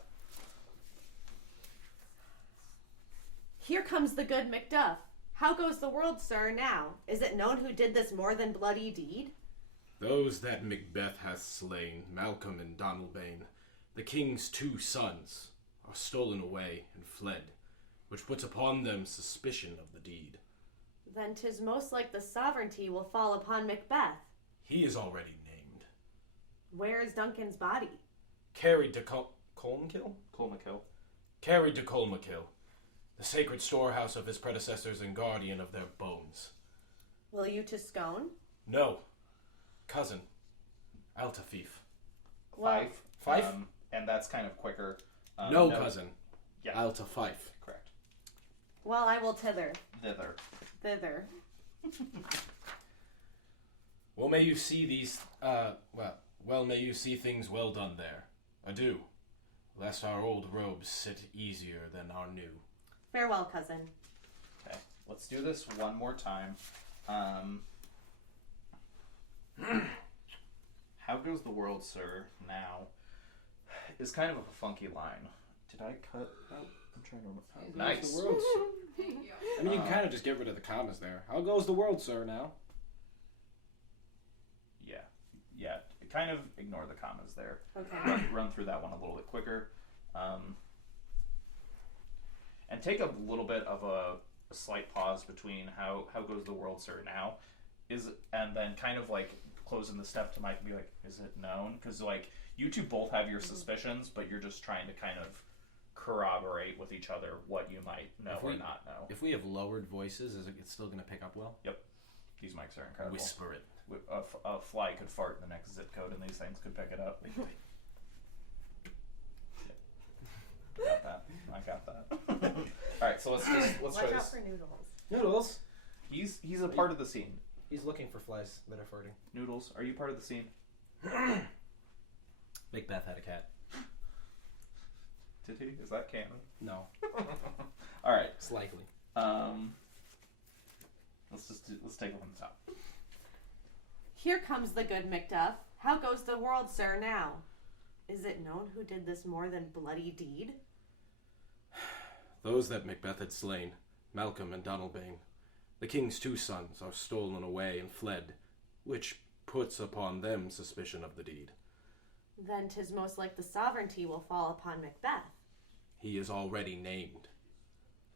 Here comes the good Macduff. How goes the world, sir, now? Is it known who did this more than bloody deed? Those that Macbeth hath slain, Malcolm and Donalbain, the king's 2 sons, are stolen away and fled, which puts upon them suspicion of the deed. Then 'tis most like the sovereignty will fall upon Macbeth. He is already named. Where is Duncan's body? Carried to Colmkill? Colmakill. Carried to Colmakill, the sacred storehouse of his predecessors and guardian of their bones. Will you to Scone? No. Cousin. Altafif. Fife. Fife? And that's kind of quicker. No, cousin. Yeah. Altafife. Correct. Well, I will thither. Thither. Well, may you see these, may you see things well done there. Adieu, lest our old robes sit easier than our new. Farewell, cousin. Okay. Let's do this one more time. How goes the world, sir, now? Is kind of a funky line. Did I cut out? I'm trying to remember. Nice. The world, sir. Thank you. I mean, you can kind of just get rid of the commas there. How goes the world, sir, now? Yeah. Kind of ignore the commas there. Okay. Run through that one a little bit quicker. And take a little bit of a slight pause between how goes the world, sir, now? And then kind of like closing the step to Mike and be like, is it known? Because like you two both have your suspicions, but you're just trying to kind of corroborate with each other what you might know or not know. If we have lowered voices, is it still going to pick up well? Yep. These mics are incredible. Whisper it. A fly could fart in the next zip code and these things could pick it up. Got that. I got that. All right, so let's try Watch out this. for noodles. Noodles. He's a part of the scene. He's looking for flies that are farting. Noodles, are you part of the scene? Macbeth had a cat. Did he? Is that canon? No. All right. It's likely. Let's take it from the top. Here comes the good Macduff. How goes the world, sir, now? Is it known who did this more than bloody deed? Those that Macbeth had slain, Malcolm and Donalbain, the king's 2 sons, are stolen away and fled, which puts upon them suspicion of the deed. Then 'tis most like the sovereignty will fall upon Macbeth. He is already named.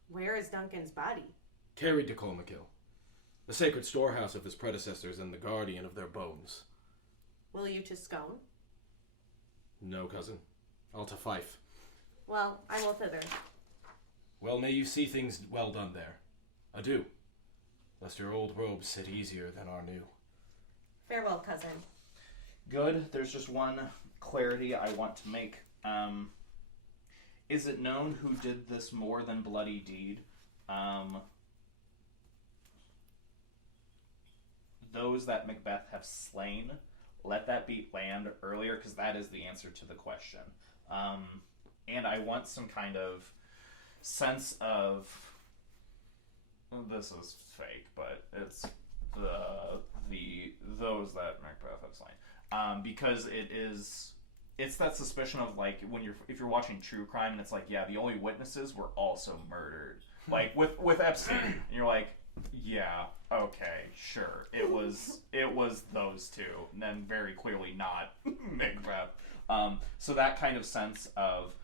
Where is Duncan's body? Carried to Colmakill, the sacred storehouse of his predecessors and the guardian of their bones. Will you to Scone? No, cousin. I'll to Fife. Well, I will thither. Well, may you see things well done there. Adieu, lest your old robes sit easier than our new. Farewell, cousin. Good. There's just one clarity I want to make. Is it known who did this more than bloody deed? Those that Macbeth have slain. Let that beat land earlier, because that is the answer to the question. And I want some kind of sense of... This is fake, but it's those that Macbeth have slain. Because it's that suspicion of, like, if you're watching true crime and it's like, yeah, the only witnesses were also murdered. Like with Epstein, and you're like, yeah, okay, sure. It was those two, and then very clearly not Macbeth. So that kind of sense of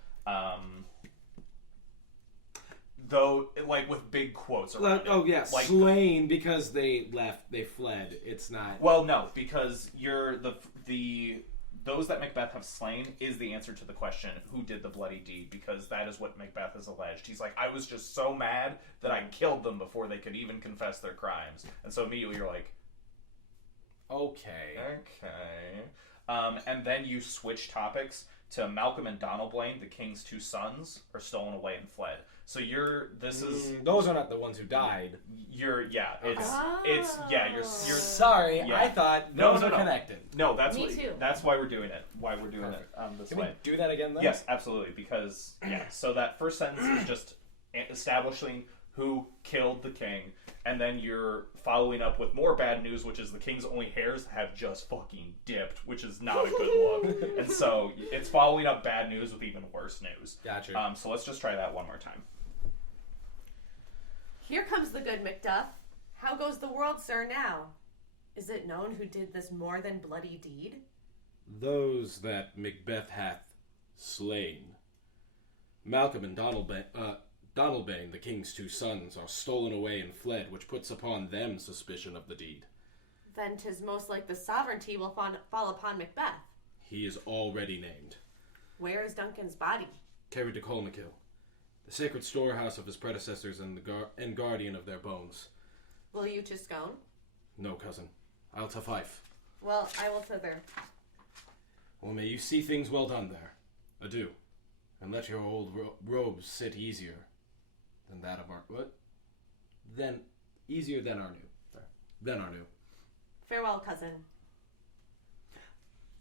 though, like, with big quotes around it. Like, slain because they fled. It's not. Well, no, because you're those that Macbeth have slain is the answer to the question, who did the bloody deed, because that is what Macbeth has alleged. He's like, I was just so mad that I killed them before they could even confess their crimes. And so immediately you're like, Okay. And then you switch topics to Malcolm and Donalbain, the king's 2 sons, are stolen away and fled. So Those are not the ones who died. You're Sorry, Yeah. I thought those are connected. No, that's Me too. That's why we're doing it. This Can way. we do that again, then? Yes, absolutely. Because so that first sentence is just establishing who killed the king, and then you're following up with more bad news, which is the king's only hairs have just fucking dipped, which is not a good look. And so it's following up bad news with even worse news. Gotcha. So let's just try that one more time. Here comes the good Macduff. How goes the world, sir, now? Is it known who did this more than bloody deed? Those that Macbeth hath slain. Malcolm and Donalbain, the king's 2 sons, are stolen away and fled, which puts upon them suspicion of the deed. Then 'tis most like the sovereignty will fall upon Macbeth. He is already named. Where is Duncan's body? Carried to Colmakill, the sacred storehouse of his predecessors and the guardian of their bones. Will you to Scone? No, cousin. I'll to Fife. Well, I will thither. Well, may you see things well done there. Adieu. And let your old robes sit easier than that of our... What? Then, easier than our new. There. Than our new. Farewell, cousin.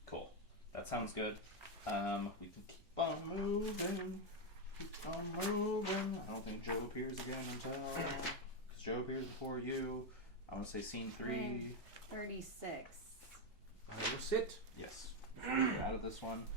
Cool. That sounds good. We can keep on moving. Keep on moving. I don't think Joe appears again until... Because Joe appears before you. I want to say scene 3. 36. I will sit. Yes. Get out of this one.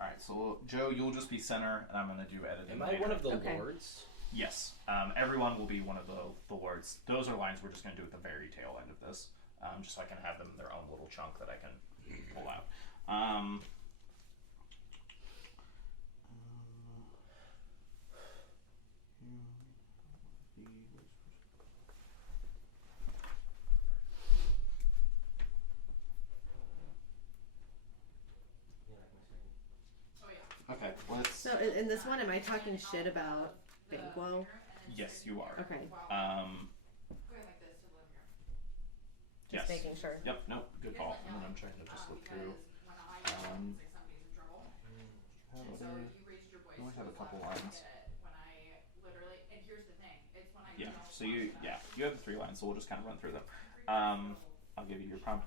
Alright, so Joe, you'll just be center, and I'm going to do editing. Am I later. one of the Okay. lords? Yes. Everyone will be one of the lords. Those are lines we're just going to do at the very tail end of this, just so I can have them in their own little chunk that I can pull out. Okay, let's... So, in this one, am I talking shit about Banquo? Yes, you are. Okay. Yes. Just making sure. Yep, nope, good call. And then I'm trying to just look through. I only have a couple lines. Yeah, so you have the 3 lines, so we'll just kind of run through them. I'll give you your prompt.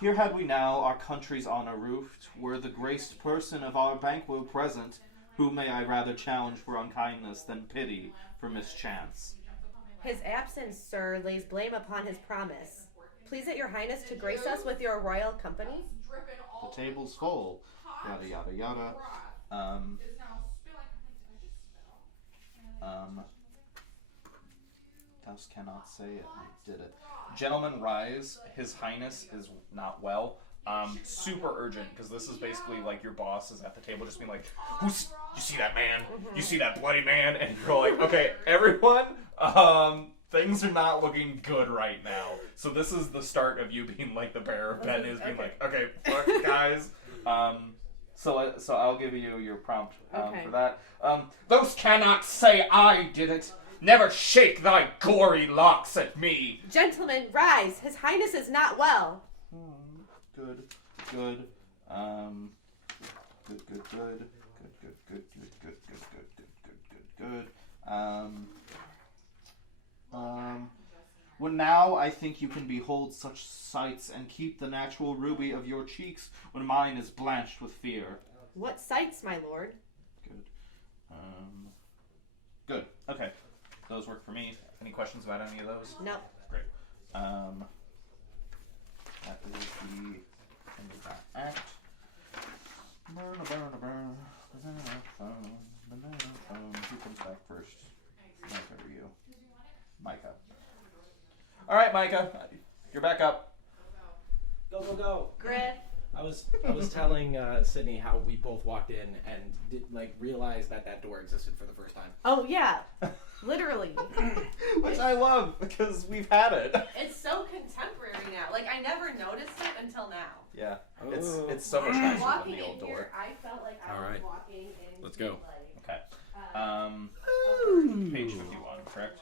Here had we now our countries honour roofed, were the graced person of our banquet present, who may I rather challenge for unkindness than pity for mischance. His absence, sir, lays blame upon his promise. Please it your highness to grace us with your royal company? The table's full, yada yada yada. Thou cannot say it. I did it. Gentlemen, rise. His highness is not well. Super urgent, because this is basically like your boss is at the table just being like, you see that man? You see that bloody man? And you're like, okay, everyone, things are not looking good right now. So this is the start of you being like the bearer of bad news, being like, okay, fuck, guys. So I'll give you your prompt for that. Those cannot say I did it. Never shake thy gory locks at me. Gentlemen, rise. His highness is not well. Good. Good. Well, now I think you can behold such sights and keep the natural ruby of your cheeks when mine is blanched with fear. What sights, my lord? Good. Good. Okay. Those work for me. Any questions about any of those? No. Great. That is the end of that act. Who comes back first? Micah or you? Micah. Alright, Micah. You're back up. Go, go, go. Griff. I was telling Sydney how we both walked in and realized that door existed for the first time. Oh, yeah. Literally. Which I love, because we've had it. It's so contemporary now. Like, I never noticed it until now. Yeah. It's so much nicer Walking than the old in door. here, I felt like I was walking in. Let's go. Okay. Page 51, correct?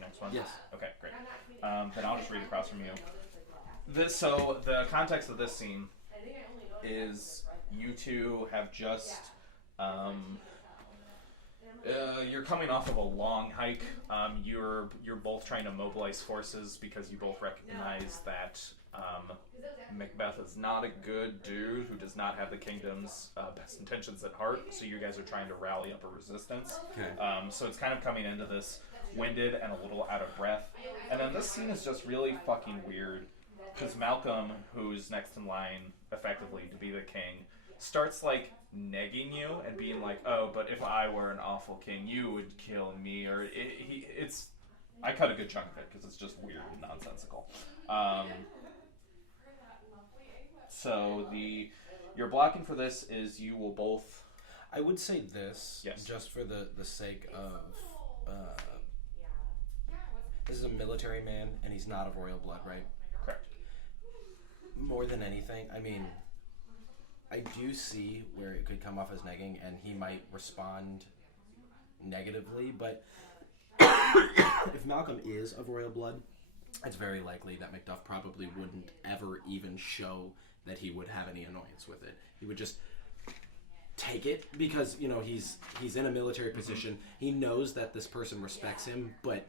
Next one? Yes. Okay, great. Then I'll just read across from you. So the context of this scene is you two have just you're coming off of a long hike. You're both trying to mobilize forces because you both recognize that Macbeth is not a good dude who does not have the kingdom's best intentions at heart. So you guys are trying to rally up a resistance. Okay. So it's kind of coming into this winded and a little out of breath. And then this scene is just really fucking weird because Malcolm, who's next in line effectively to be the king, starts like negging you and being like, oh, but if I were an awful king, you would kill me. Or it's I cut a good chunk of it because it's just weird and nonsensical. So your blocking for this is you will both. I would say this, yes, just for the sake of this is a military man and he's not of royal blood, right? Correct. More than anything, I mean, I do see where it could come off as negging and he might respond negatively, but if Malcolm is of royal blood, it's very likely that Macduff probably wouldn't ever even show that he would have any annoyance with it. He would just take it because, you know, he's in a military position. He knows that this person respects him, but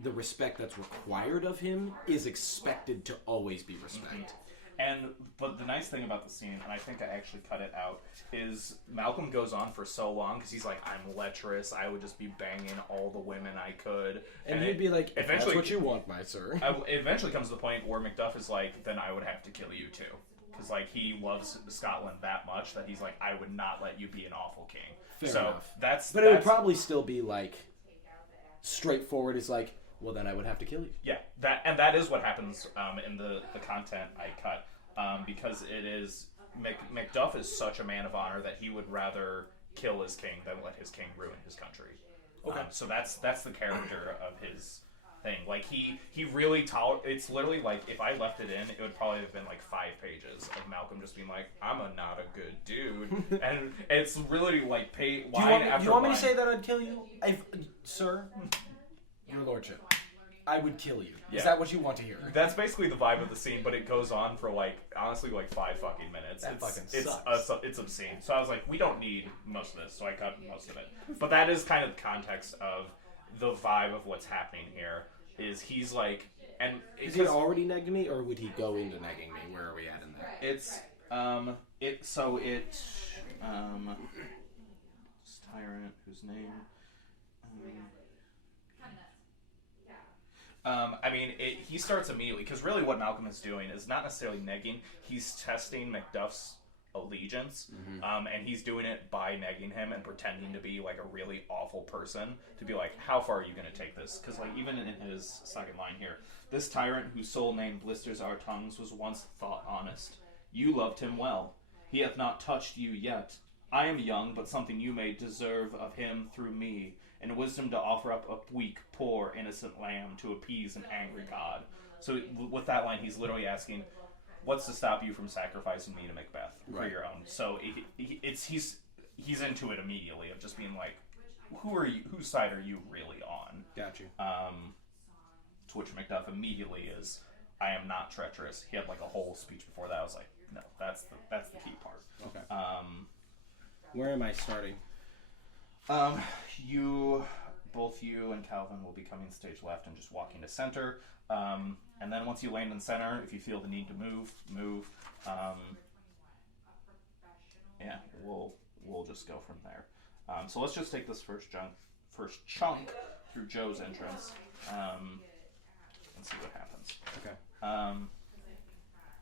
the respect that's required of him is expected to always be respect. But the nice thing about the scene, and I think I actually cut it out, is Malcolm goes on for so long because he's like, I'm lecherous, I would just be banging all the women I could. And he'd be like, that's what you want, my sir. It eventually comes to the point where Macduff is like, then I would have to kill you too. Because like he loves Scotland that much that he's like, I would not let you be an awful king. Fair enough. But it would probably still be like straightforward. Is like, well, then I would have to kill you. Yeah, that is what happens in the content I cut, because it is Macduff is such a man of honor that he would rather kill his king than let his king ruin his country. Okay, so that's the character of his thing. Like he really it's literally like if I left it in, it would probably have been like 5 pages of Malcolm just being like, I'm not a good dude, and it's really like line after line. Do you want me to say that I'd kill you, sir? Your lordship, I would kill you. Yeah. Is that what you want to hear? That's basically the vibe of the scene, but it goes on for honestly 5 fucking minutes. That fucking it's sucks. It's obscene. So I was like, we don't need most of this, so I cut most of it. But that is kind of the context of the vibe of what's happening here. Is he's like, and Is he already negging me, or would he go into negging me? Where are we at in that? it's this tyrant whose name. He starts immediately, because really what Malcolm is doing is not necessarily negging, he's testing Macduff's allegiance, and he's doing it by negging him and pretending to be like a really awful person, to be like, how far are you going to take this? Because even in his second line here, this tyrant whose sole name blisters our tongues was once thought honest. You loved him well. He hath not touched you yet. I am young, but something you may deserve of him through me, and wisdom to offer up a weak, poor, innocent lamb to appease an angry God. So with that line, he's literally asking, what's to stop you from sacrificing me to Macbeth for your own? So he's into it immediately, of just being like, who are you? Whose side are you really on? Got you. To which Macduff immediately is, I am not treacherous. He had a whole speech before that. I was like, no, that's the key part. Okay. Where am I starting? Both you and Calvin will be coming stage left and just walking to center. And then once you land in center, if you feel the need to move. We'll just go from there. So let's just take this first chunk through Joe's entrance, and see what happens. Okay.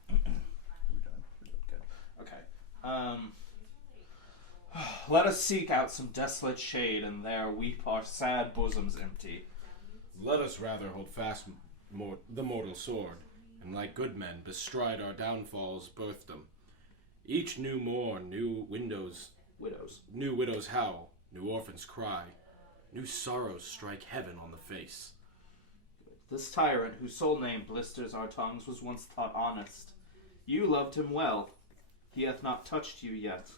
We're done. Good. Okay. Let us seek out some desolate shade, and there weep our sad bosoms empty. Let us rather hold fast the mortal sword, and like good men bestride our downfalls, birth them. Each new morn, new widows howl, new orphans cry, new sorrows strike heaven on the face. This tyrant, whose sole name blisters our tongues, was once thought honest. You loved him well. He hath not touched you yet.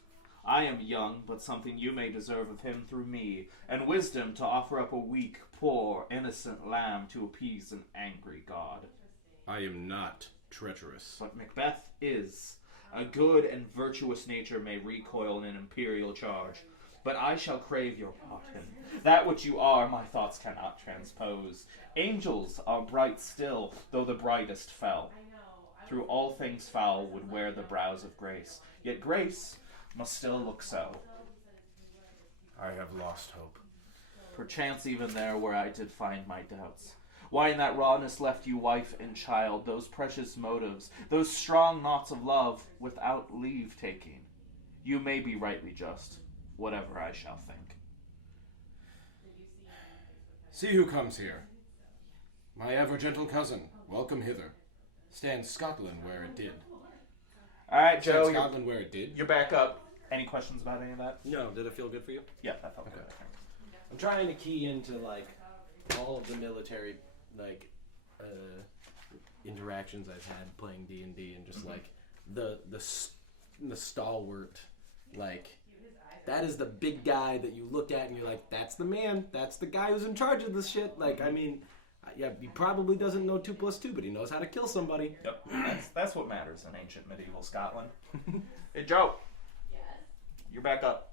I am young, but something you may deserve of him through me, and wisdom to offer up a weak, poor, innocent lamb to appease an angry God. I am not treacherous. But Macbeth is. A good and virtuous nature may recoil in an imperial charge, but I shall crave your pardon. That which you are, my thoughts cannot transpose. Angels are bright still, though the brightest fell. Through all things foul would wear the brows of grace, yet grace must still look so. I have lost hope. Perchance even there where I did find my doubts. Why in that rawness left you wife and child, those precious motives, those strong knots of love, without leave taking? You may be rightly just, whatever I shall think. See who comes here. My ever-gentle cousin, welcome hither. Stands Scotland where it did. Alright, Stands Joe, Scotland where it did. you're back up. Any questions about any of that? No, did it feel good for you? Yeah, that felt good. I'm trying to key into all of the military interactions I've had playing D&D, and just the stalwart, that is the big guy that you look at and you're like, that's the man, that's the guy who's in charge of this shit. He probably doesn't know 2 + 2, but he knows how to kill somebody. Yep, that's what matters in ancient medieval Scotland. Hey, Joe. Yes? You're back up.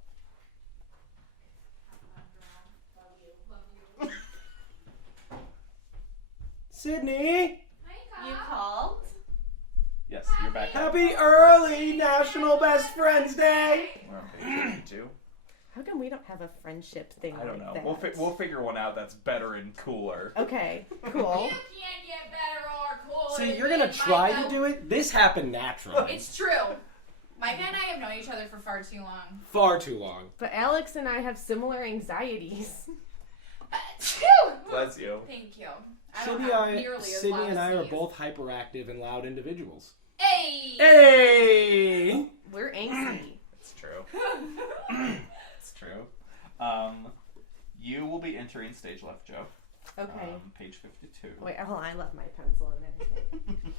Sydney! You called? Yes, you're back up. Happy early National Best Friends Day! We're on page 52. How come we don't have a friendship thing I don't like know. that? We'll figure one out that's better and cooler. Okay, cool. You can't get better or cooler. See, you're than gonna try Micah. to do it? This happened naturally. It's true. Micah and I have known each other for far too long. Far too long. But Alex and I have similar anxieties. Bless you. Thank you. I don't have nearly as Sydney loud and I as are these. both hyperactive and loud individuals. Hey! Hey! We're angsty. It's true. It's true. You will be entering stage left, Joe. Okay. Page 52. Wait, hold on. I left my pencil and everything.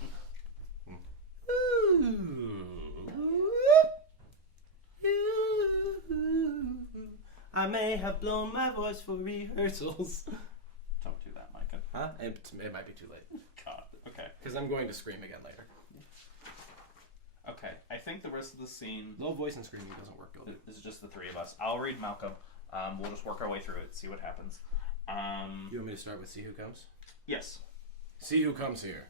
I may have blown my voice for rehearsals. Don't do that, Micah. Huh? It might be too late. God. Okay. Because I'm going to scream again later. Okay. I think the rest of the scene Low voice and screaming doesn't work good. is just the three of us. I'll read Malcolm. We'll just work our way through it, see what happens. You want me to start with See Who Comes? Yes. See who comes here.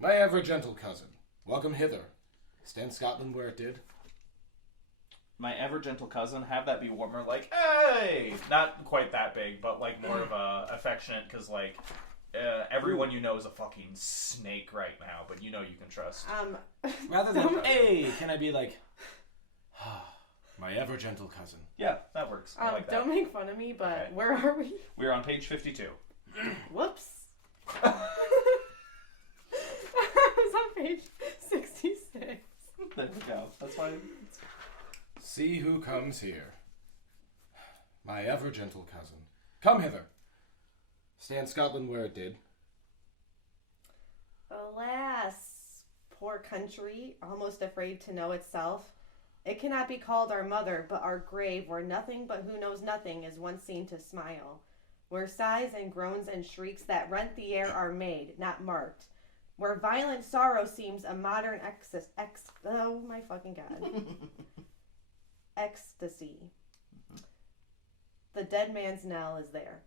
My ever gentle cousin, welcome hither. Stand Scotland where it did. My ever gentle cousin, have that be warmer, like, hey! Not quite that big, but like more of a affectionate, because like, everyone you know is a fucking snake right now, but you know you can trust. Rather than, hey, can I be like, My ever gentle cousin. Yeah, that works. I like that. Don't make fun of me, but Okay. where are we? We're on page 52. Whoops. I was on page 66. There we go. That's fine. See who comes here. My ever gentle cousin, come hither. Stand Scotland where it did. Alas, poor country, almost afraid to know itself. It cannot be called our mother, but our grave, where nothing but who knows nothing is once seen to smile. Where sighs and groans and shrieks that rent the air are made, not marked. Where violent sorrow seems a modern oh my fucking god. Ecstasy. The dead man's knell is there.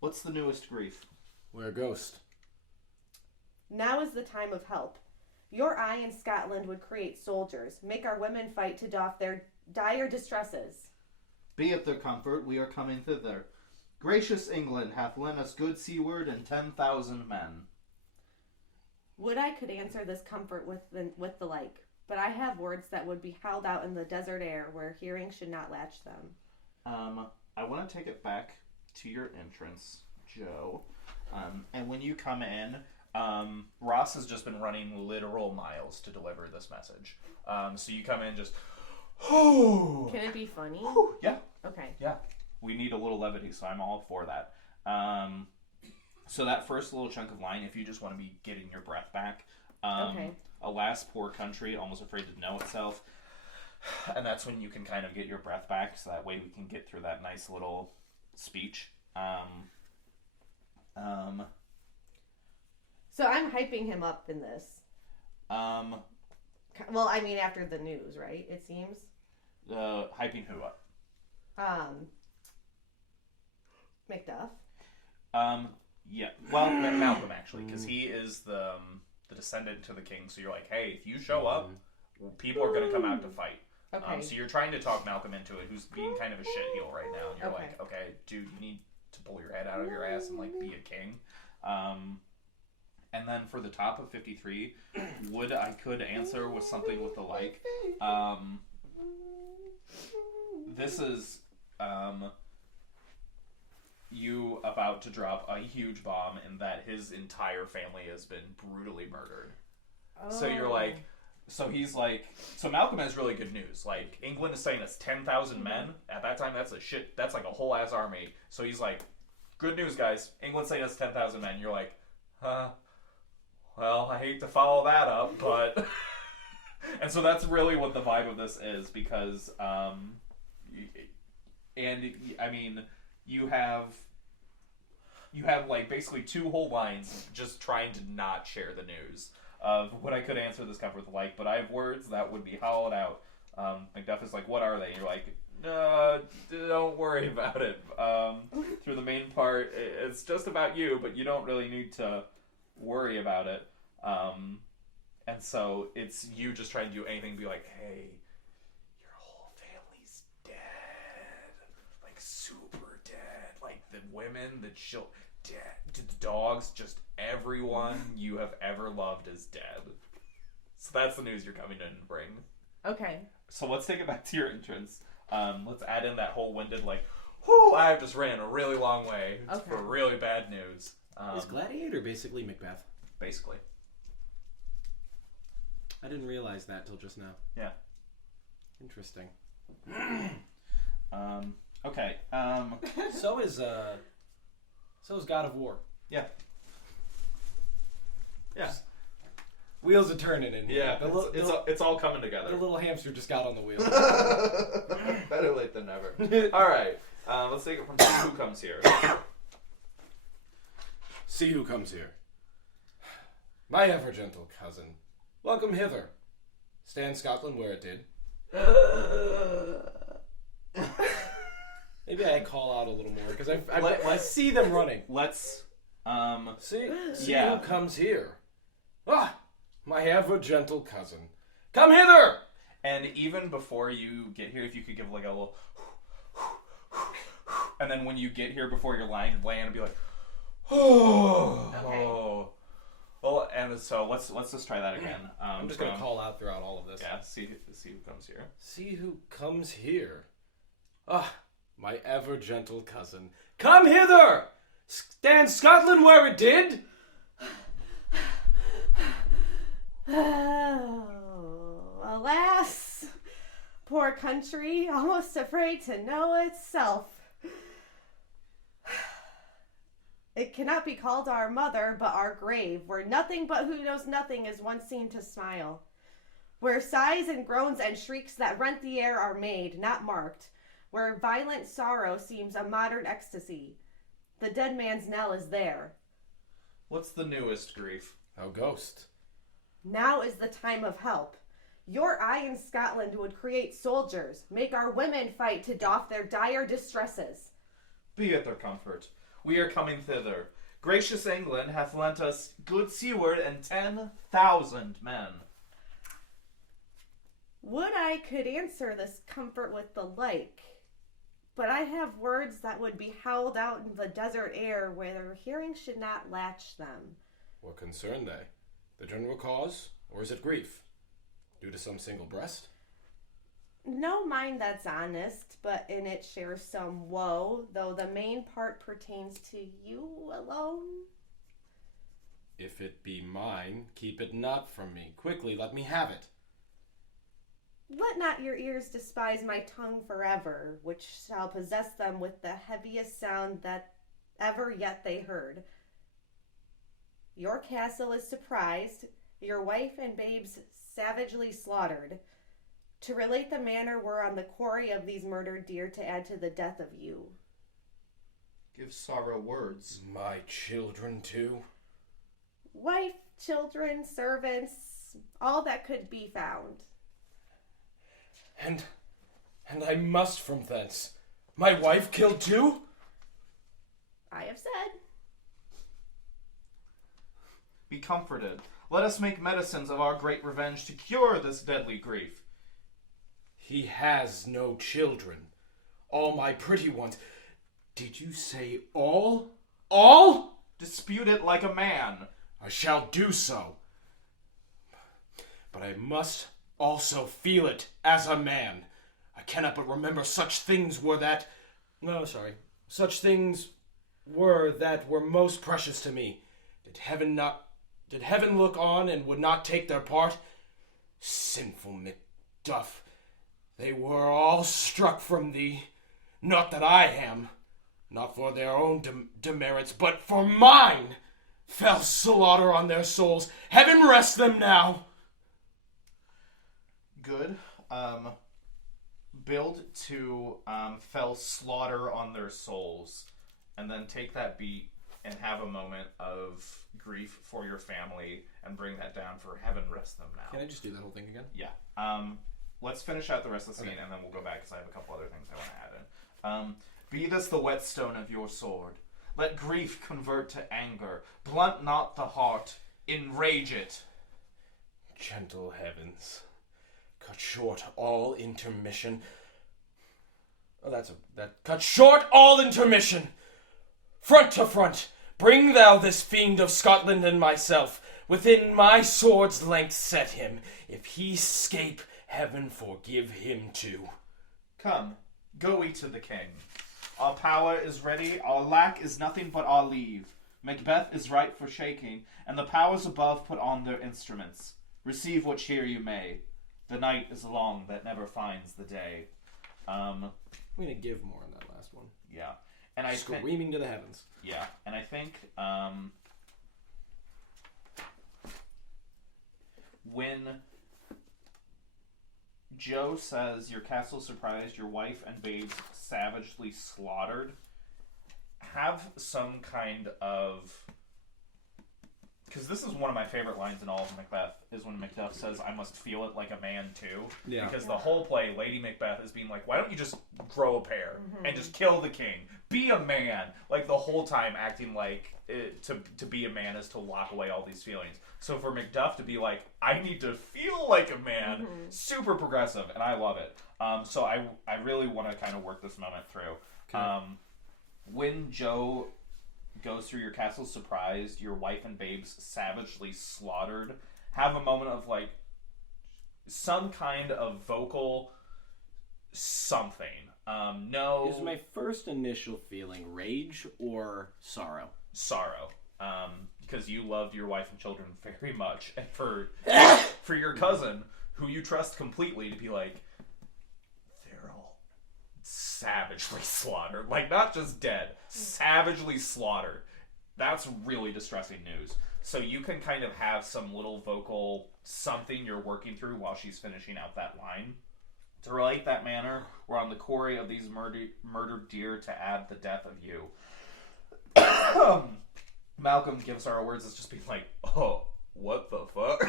What's the newest grief? Where ghost. Now is the time of help. Your eye in Scotland would create soldiers, make our women fight to doff their dire distresses. Be of their comfort, we are coming thither. Gracious England hath lent us good seaward and 10,000 men. Would I could answer this comfort with the like, but I have words that would be held out in the desert air where hearing should not latch them. I want to take it back to your entrance, Joe. And when you come in, Ross has just been running literal miles to deliver this message. So you come in just, Can it be funny? yeah, Okay. yeah. We need a little levity, so I'm all for that. So that first little chunk of line, if you just want to be getting your breath back. Okay. Alas, poor country, almost afraid to know itself. And that's when you can kind of get your breath back, so that way we can get through that nice little speech. So I'm hyping him up in this. Well, I mean after the news, right? It seems. Hyping who up? Macduff. Yeah. Well, Malcolm actually, because he is the descendant to the king. So you're like, hey, if you show up, people are gonna come out to fight. Okay. So you're trying to talk Malcolm into it, who's being kind of a shitheel right now, and you're Okay. like, okay, dude, you need to pull your head out of your ass and like be a king. And then for the top of 53, I could answer with something with the like. This is you about to drop a huge bomb in that his entire family has been brutally murdered. So you're like, so he's like, so Malcolm has really good news. Like, England is saying it's 10,000 men. At that time, that's like a whole ass army. So he's like, good news, guys. England's saying it's 10,000 men. You're like, well, I hate to follow that up, but... And so that's really what the vibe of this is, because, and, I mean, you have like basically two whole lines just trying to not share the news of what I could answer this cover with like, but I have words that would be hollowed out. Macduff is like, what are they? And you're like, don't worry about it. Through the main part, it's just about you, but you don't really need to worry about it. And so it's you just trying to do anything, be like, hey, your whole family's dead. Like, super dead. Like, the women, the children, dead. The dogs, just everyone you have ever loved is dead. So that's the news you're coming in to bring. Okay. So let's take it back to your entrance. Let's add in that whole winded, like, whoo, I just ran a really long way for really bad news. Is Gladiator basically Macbeth? Basically. I didn't realize that till just now. Yeah. Interesting. Okay. So is God of War. Yeah. Yeah. Wheels are turning in here. Yeah. It's all coming together. The little hamster just got on the wheel. Better late than never. All right. Let's take it from See Who Comes Here. See who comes here. My ever-gentle cousin, welcome hither. Stand Scotland where it did. Maybe I call out a little more, because I see them running. Let's, See yeah. who comes here. Ah, my ever-gentle cousin. Come hither! And even before you get here, if you could give like a little, and then when you get here before you're land, be like, oh, Okay. oh. Well, and so let's just try that again. I'm just going to call out throughout all of this. Yeah, see who comes here. See who comes here. Ah, my ever-gentle cousin. Come hither! Stand Scotland where it did! Oh, alas, poor country, almost afraid to know itself. It cannot be called our mother, but our grave, where nothing but who knows nothing is once seen to smile. Where sighs and groans and shrieks that rent the air are made, not marked. Where violent sorrow seems a modern ecstasy. The dead man's knell is there. What's the newest grief? Oh, ghost. Now is the time of help. Your eye in Scotland would create soldiers, make our women fight to doff their dire distresses. Be it their comfort. We are coming thither. Gracious England hath lent us good seaward and 10,000 men. Would I could answer this comfort with the like, but I have words that would be howled out in the desert air where their hearing should not latch them. What concern they? The general cause, or is it grief? Due to some single breast? No mind that's honest, but in it shares some woe, though the main part pertains to you alone. If it be mine, keep it not from me. Quickly, let me have it. Let not your ears despise my tongue forever, which shall possess them with the heaviest sound that ever yet they heard. Your castle is surprised, your wife and babes savagely slaughtered. To relate the manner were on the quarry of these murdered deer to add to the death of you. Give sorrow words. My children, too? Wife, children, servants, all that could be found. And I must from thence. My wife killed too? I have said. Be comforted. Let us make medicines of our great revenge to cure this deadly grief. He has no children. All my pretty ones. Did you say all? All? Dispute it like a man. I shall do so. But I must also feel it as a man. I cannot but remember such things were that... No, sorry. Such things were that were most precious to me. Did heaven look on and would not take their part? Sinful Macduff. They were all struck from thee. Not that I am. Not for their own demerits, but for mine. Fell slaughter on their souls. Heaven rest them now. Good. Build to fell slaughter on their souls. And then take that beat and have a moment of grief for your family and bring that down for heaven rest them now. Can I just do that whole thing again? Yeah. Let's finish out the rest of the scene and then we'll go back because I have a couple other things I want to add in. Be this the whetstone of your sword. Let grief convert to anger. Blunt not the heart. Enrage it. Gentle heavens. Cut short all intermission. Oh, cut short all intermission. Front to front. Bring thou this fiend of Scotland and myself. Within my sword's length set him. If he scape, heaven forgive him too. Come, go we to the king. Our power is ready, our lack is nothing but our leave. Macbeth is ripe for shaking, and the powers above put on their instruments. Receive what cheer you may. The night is long that never finds the day. I'm gonna give more on that last one. Yeah. And I think, Screaming to the heavens. yeah, and I think when Joe says your castle surprised, your wife and babes savagely slaughtered, have some kind of because this is one of my favorite lines in all of Macbeth, is when Macduff says, I must feel it like a man too. Yeah. Because the whole play, Lady Macbeth is being like, why don't you just grow a pair and just kill the king? Be a man. Like, the whole time acting like to be a man is to lock away all these feelings. So for Macduff to be like, I need to feel like a man, super progressive, and I love it. So I really want to kind of work this moment through. Okay. When Joe goes through your castle surprised, your wife and babes savagely slaughtered, have a moment of like some kind of vocal something. No. Is my first initial feeling rage or sorrow? Sorrow. Because you loved your wife and children very much. And for your cousin, who you trust completely, to be like, they're all savagely slaughtered. Like, not just dead, savagely slaughtered. That's really distressing news. So you can kind of have some little vocal something you're working through while she's finishing out that line. To relate that manner, we're on the quarry of these murdered deer to add the death of you. Malcolm gives our words as just being like, oh, what the fuck?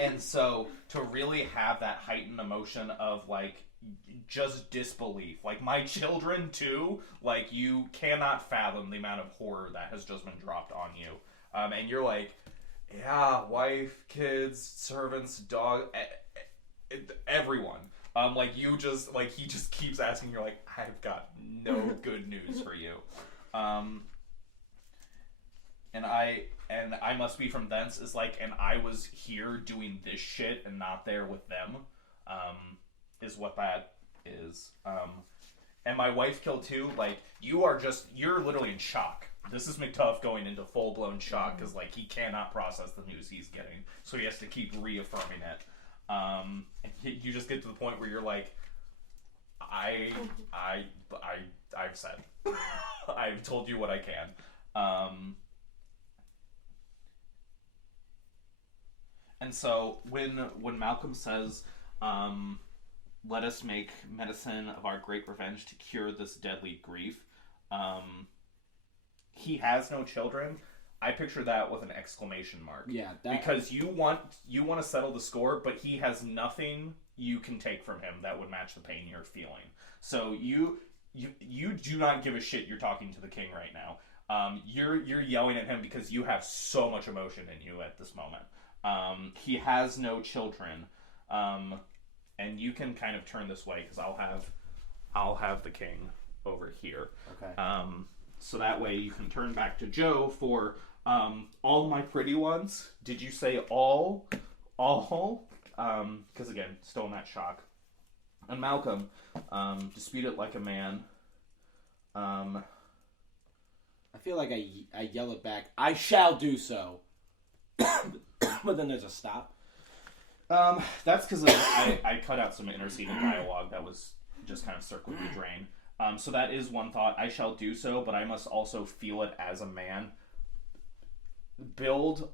And so to really have that heightened emotion of like just disbelief, like my children too, like you cannot fathom the amount of horror that has just been dropped on you. And you're like, yeah, wife, kids, servants, dog, everyone. Like you just, like he just keeps asking, you're like, I've got no good news for you. And I must be from thence is like, and I was here doing this shit and not there with them, is what that is. And my wife killed too, like, you're literally in shock. This is Macduff going into full-blown shock, because, like, he cannot process the news he's getting, so he has to keep reaffirming it. And you just get to the point where you're like, I've said. I've told you what I can. And so when Malcolm says, let us make medicine of our great revenge to cure this deadly grief, he has no children. I picture that with an exclamation mark. Yeah, because you want to settle the score, but he has nothing you can take from him that would match the pain you're feeling. So you do not give a shit you're talking to the king right now. You're yelling at him because you have so much emotion in you at this moment. He has no children, and you can kind of turn this way because I'll have the king over here. Okay. So that way you can turn back to Joe for all my pretty ones. Did you say all? All? Because again, still in that shock. And Malcolm, dispute it like a man. I feel like I yell it back. I shall do so. But then there's a stop. That's because I cut out some interceding dialogue that was just kind of circling the drain. So that is one thought. I shall do so, but I must also feel it as a man. Build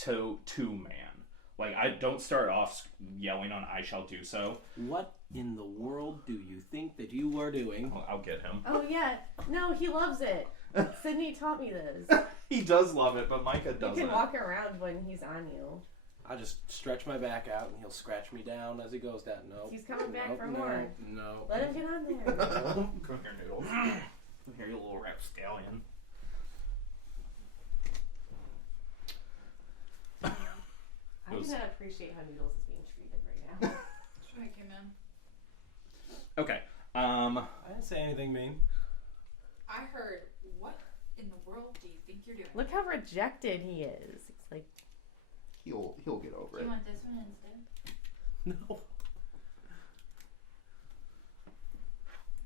to man. Like, I don't start off yelling on I shall do so. What in the world do you think that you are doing? I'll get him. Oh, yeah. No, he loves it. Sydney taught me this. He does love it, but Micah doesn't. You can walk around when he's on you. I'll just stretch my back out and he'll scratch me down as he goes down. No. He's coming back for more. No. Let him get on there. Come here, Noodles. Come here, you little rapscallion. I cannot appreciate how Noodles is being treated right now. That's why I came in. Okay. I didn't say anything mean. I heard, what in the world do you think you're doing? Look how rejected he is. It's like, He'll get over Do you it. want this one instead? No.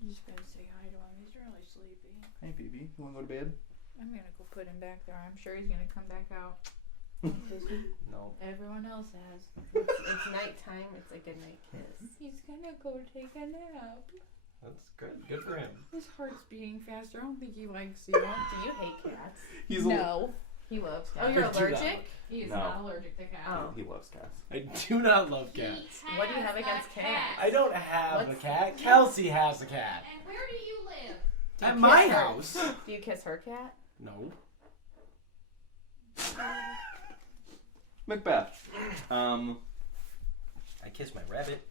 I'm just gonna say hi to him. He's really sleepy. Hey, BB, you want to go to bed? I'm gonna go put him back there. I'm sure he's gonna come back out. No. Everyone else has. it's nighttime. It's a good night kiss. He's gonna go take a nap. That's good. Good for him. His heart's beating faster. I don't think he likes you. Do you hate cats? No. He loves Oh, cats. you're I do not. allergic? He is No. not allergic to cats. Oh. He loves cats. I do not love cats. What do you have against cats? I don't have What's- a cat. Kelsey has a cat. And where do you live? At you my kiss her? house. Do you kiss her cat? No. Macbeth. I kiss my rabbit.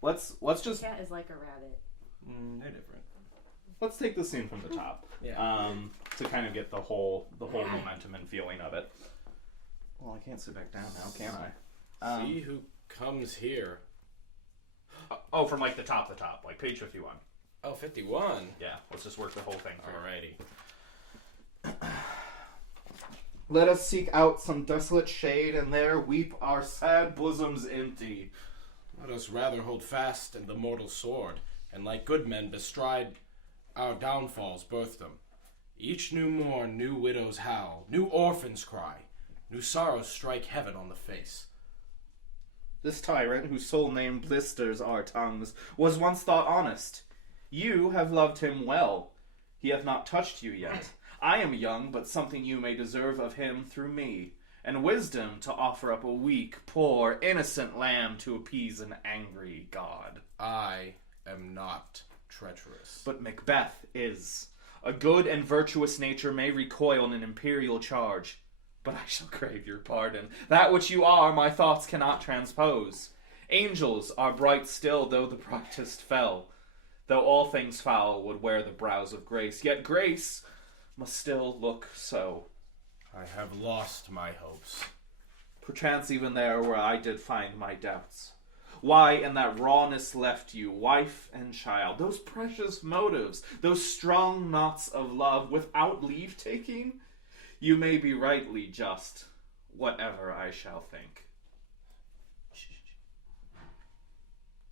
Let's just Cat is like a rabbit. They're different. let's take the scene from the top. Yeah. To kind of get the whole momentum and feeling of it. Well, I can't sit back down now, can I? See who comes here. Oh, from like the top, like page 51. Oh, 51. Yeah, let's just work the whole thing through. Alrighty. Let us seek out some desolate shade, and there weep our sad bosoms empty. Let us rather hold fast in the mortal sword, and like good men bestride our downfalls, birth them. Each new morn, new widows howl, new orphans cry, new sorrows strike heaven on the face. This tyrant, whose sole name blisters our tongues, was once thought honest. You have loved him well. He hath not touched you yet. I am young, but something you may deserve of him through me, and wisdom to offer up a weak, poor, innocent lamb to appease an angry god. I am not treacherous. But Macbeth is. A good and virtuous nature may recoil in an imperial charge, but I shall crave your pardon. That which you are, my thoughts cannot transpose. Angels are bright still, though the brightest fell. Though all things foul would wear the brows of grace, yet grace must still look so. I have lost my hopes. Perchance even there where I did find my doubts. Why in that rawness left you, wife and child, those precious motives, those strong knots of love without leave-taking? You may be rightly just, whatever I shall think.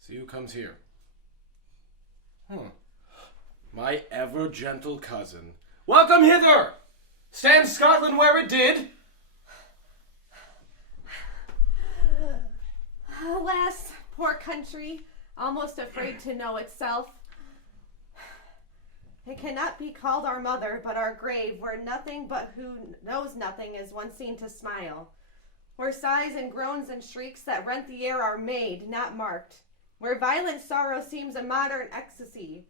See who comes here. My ever-gentle cousin. Welcome hither! Stand Scotland where it did! Alas, poor country, almost afraid to know itself. It cannot be called our mother, but our grave, where nothing but who knows nothing is once seen to smile. Where sighs and groans and shrieks that rent the air are made, not marked. Where violent sorrow seems a modern ecstasy.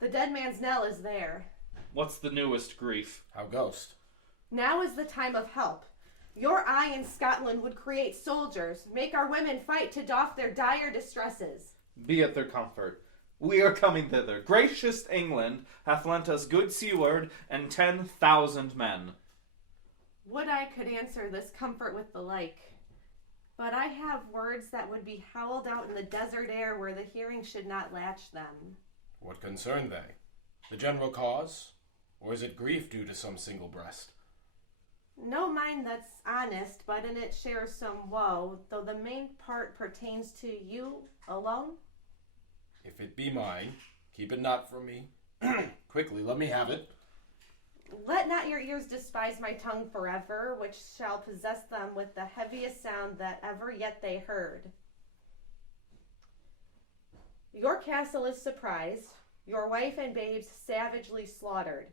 The dead man's knell is there. What's the newest grief? How ghost? Now is the time of help. Your eye in Scotland would create soldiers, make our women fight to doff their dire distresses. Be it their comfort. We are coming thither. Gracious England hath lent us good seaward and 10,000 men. Would I could answer this comfort with the like. But I have words that would be howled out in the desert air where the hearing should not latch them. What concern they? The general cause? Or is it grief due to some single breast? No mind that's honest, but in it shares some woe, though the main part pertains to you alone. If it be mine, keep it not from me. Quickly, let me have it. Let not your ears despise my tongue forever, which shall possess them with the heaviest sound that ever yet they heard. Your castle is surprised, your wife and babes savagely slaughtered.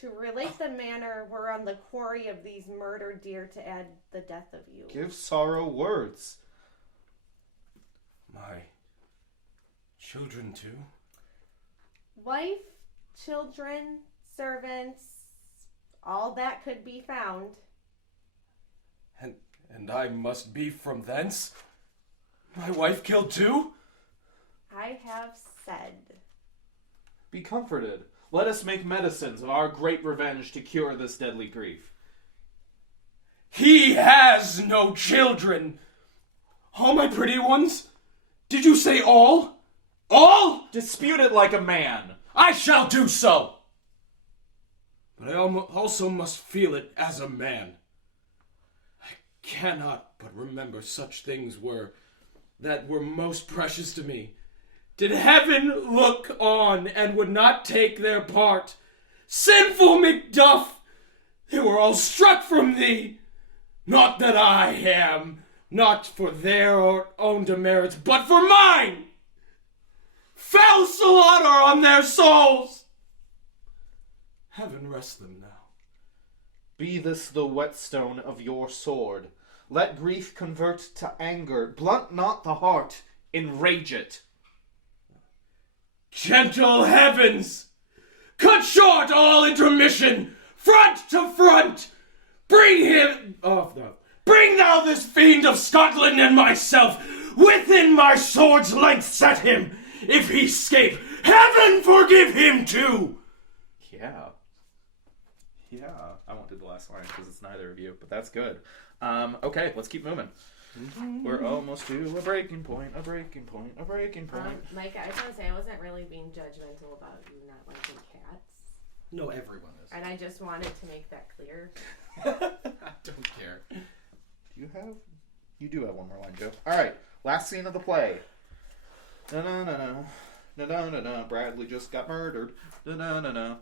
To relate the manner were on the quarry of these murdered deer to add the death of you. Give sorrow words. My children too? Wife, children, servants, all that could be found. And I must be from thence? My wife killed too? I have said. Be comforted. Let us make medicines of our great revenge to cure this deadly grief. He has no children! All my pretty ones? Did you say all? All? Dispute it like a man. I shall do so! But I also must feel it as a man. I cannot but remember such things that were most precious to me. Did heaven look on and would not take their part? Sinful Macduff! They were all struck from thee! Not that I am, not for their own demerits, but for mine! Fell slaughter on their souls! Heaven rest them now. Be this the whetstone of your sword. Let grief convert to anger. Blunt not the heart, enrage it. Gentle heavens! Cut short all intermission! front to front! Bring him... Oh, no. Bring thou this fiend of Scotland and myself within my sword's length set him. If he escape, heaven forgive him too! Yeah. I won't do the last line because it's neither of you, but that's good. Okay, let's keep moving. We're almost to a breaking point. Micah, I just want to say I wasn't really being judgmental about you not liking cats. No, everyone is. And I just wanted to make that clear. I don't care. You do have one more line, Joe. Alright, last scene of the play. Na-na-na-na. Bradley just got murdered. Na-na-na-na.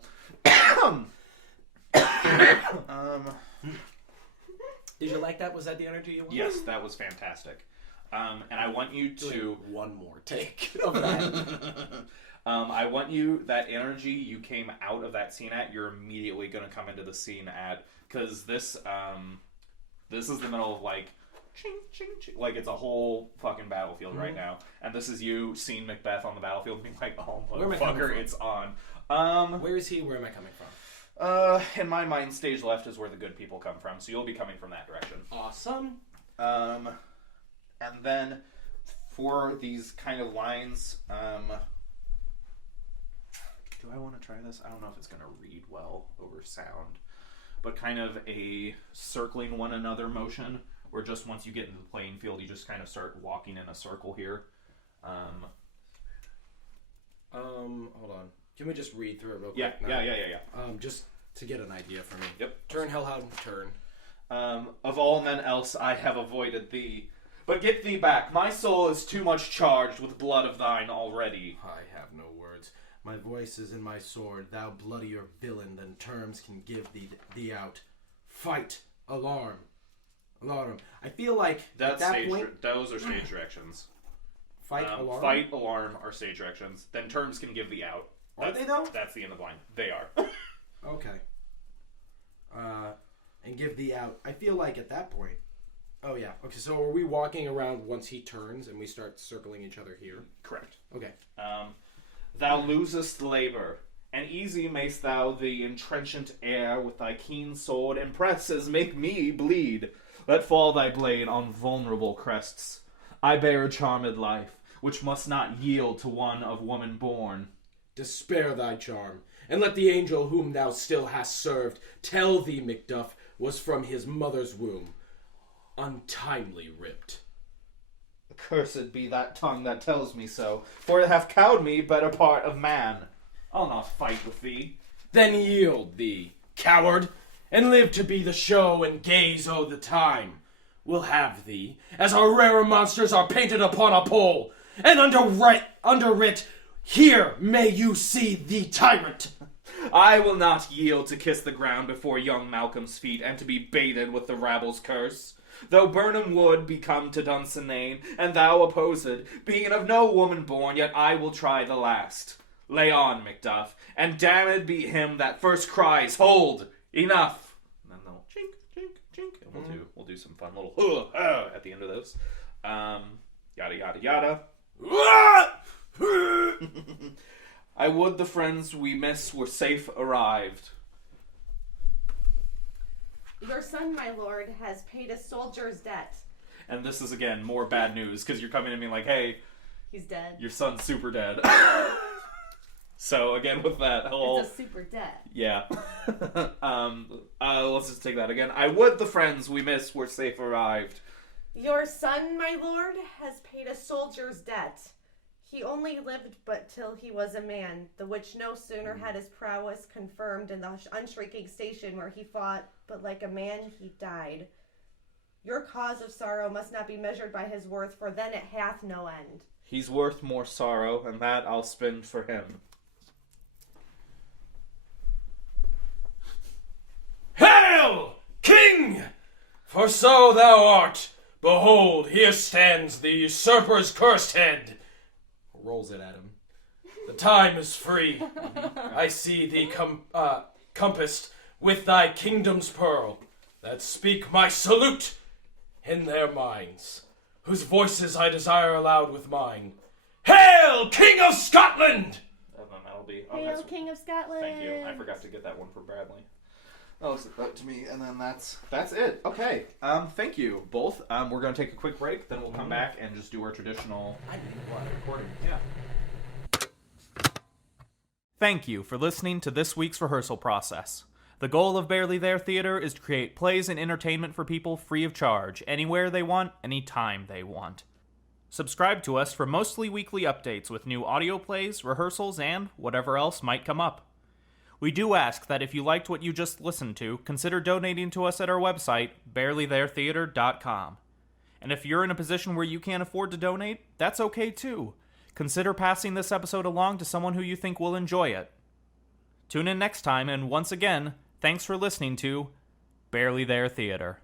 Did you like that? Was that the energy you wanted? Yes, that was fantastic. And I want you to... One more take of that. I want you, that energy you came out of that scene at, you're immediately going to come into the scene at, because this is the middle of, like, ching, ching, ching. Like, it's a whole fucking battlefield right now. And this is you seeing Macbeth on the battlefield being like, oh, motherfucker, it's on. Where is he? Where am I coming from? In my mind, stage left is where the good people come from, so you'll be coming from that direction. Awesome. And then for these kind of lines, do I want to try this? I don't know if it's going to read well over sound, but kind of a circling one another motion, where just once you get into the playing field, you just kind of start walking in a circle here. Hold on. Can we just read through it real quick? Yeah. Just to get an idea for me. Yep. Turn, Hellhound, turn. Of all men else I have avoided thee. But get thee back. My soul is too much charged with blood of thine already. I have no words. My voice is in my sword. Thou bloodier villain than terms can give thee out. Fight. Alarm. I feel like That's at that stage. point... Those are stage directions. Fight, alarm? Fight, alarm are stage directions. Then terms can give thee out. Are they though? That's the end of the line. They are. Okay. And give thee out. I feel like at that point... Oh, yeah. Okay, so are we walking around once he turns and we start circling each other here? Correct. Okay. Thou losest labor, and easy mayst thou the entrenchant air with thy keen sword impress as make me bleed. Let fall thy blade on vulnerable crests. I bear a charmed life, which must not yield to one of woman born. Despair thy charm, and let the angel whom thou still hast served tell thee Macduff was from his mother's womb, untimely ripped. Cursed be that tongue that tells me so, for it hath cowed me better part of man. I'll not fight with thee. Then yield thee, coward, and live to be the show and gaze o' the time. We'll have thee, as our rarer monsters are painted upon a pole, and under writ, here may you see the tyrant. I will not yield to kiss the ground before young Malcolm's feet, and to be baited with the rabble's curse. Though Burnham would be come to Dunsinane, and thou opposed, being of no woman born, yet I will try the last. Lay on, Macduff, and damned be him that first cries, hold, enough. And then they'll chink, chink, chink, and we'll do some fun little at the end of those. Yada yada yada. I would the friends we miss were safe arrived. Your son, my lord, has paid a soldier's debt. And this is, again, more bad news, because you're coming to me like, hey, he's dead. Your son's super dead. So, again, with that whole... It's a super debt. Yeah. Let's just take that again. I would the friends we miss were safe arrived. Your son, my lord, has paid a soldier's debt. He only lived but till he was a man, the which no sooner had his prowess confirmed in the unshrinking station where he fought, but like a man he died. Your cause of sorrow must not be measured by his worth, for then it hath no end. He's worth more sorrow, and that I'll spend for him. Hail, King! For so thou art. Behold, here stands the usurper's cursed head. Rolls it at him. The time is free. I see thee compassed with thy kingdom's pearl, that speak my salute in their minds, whose voices I desire aloud with mine. Hail, King of Scotland! And then that'll be... Hail, King of Scotland! Thank you. I forgot to get that one for Bradley. Alex sent that to me, and then that's it. Okay. Thank you both. We're gonna take a quick break, then we'll come back and just do our traditional recording. Yeah. Thank you for listening to this week's rehearsal process. The goal of Barely There Theater is to create plays and entertainment for people free of charge, anywhere they want, anytime they want. Subscribe to us for mostly weekly updates with new audio plays, rehearsals, and whatever else might come up. We do ask that if you liked what you just listened to, consider donating to us at our website, barelytheretheater.com. And if you're in a position where you can't afford to donate, that's okay too. Consider passing this episode along to someone who you think will enjoy it. Tune in next time, and once again, thanks for listening to Barely There Theater.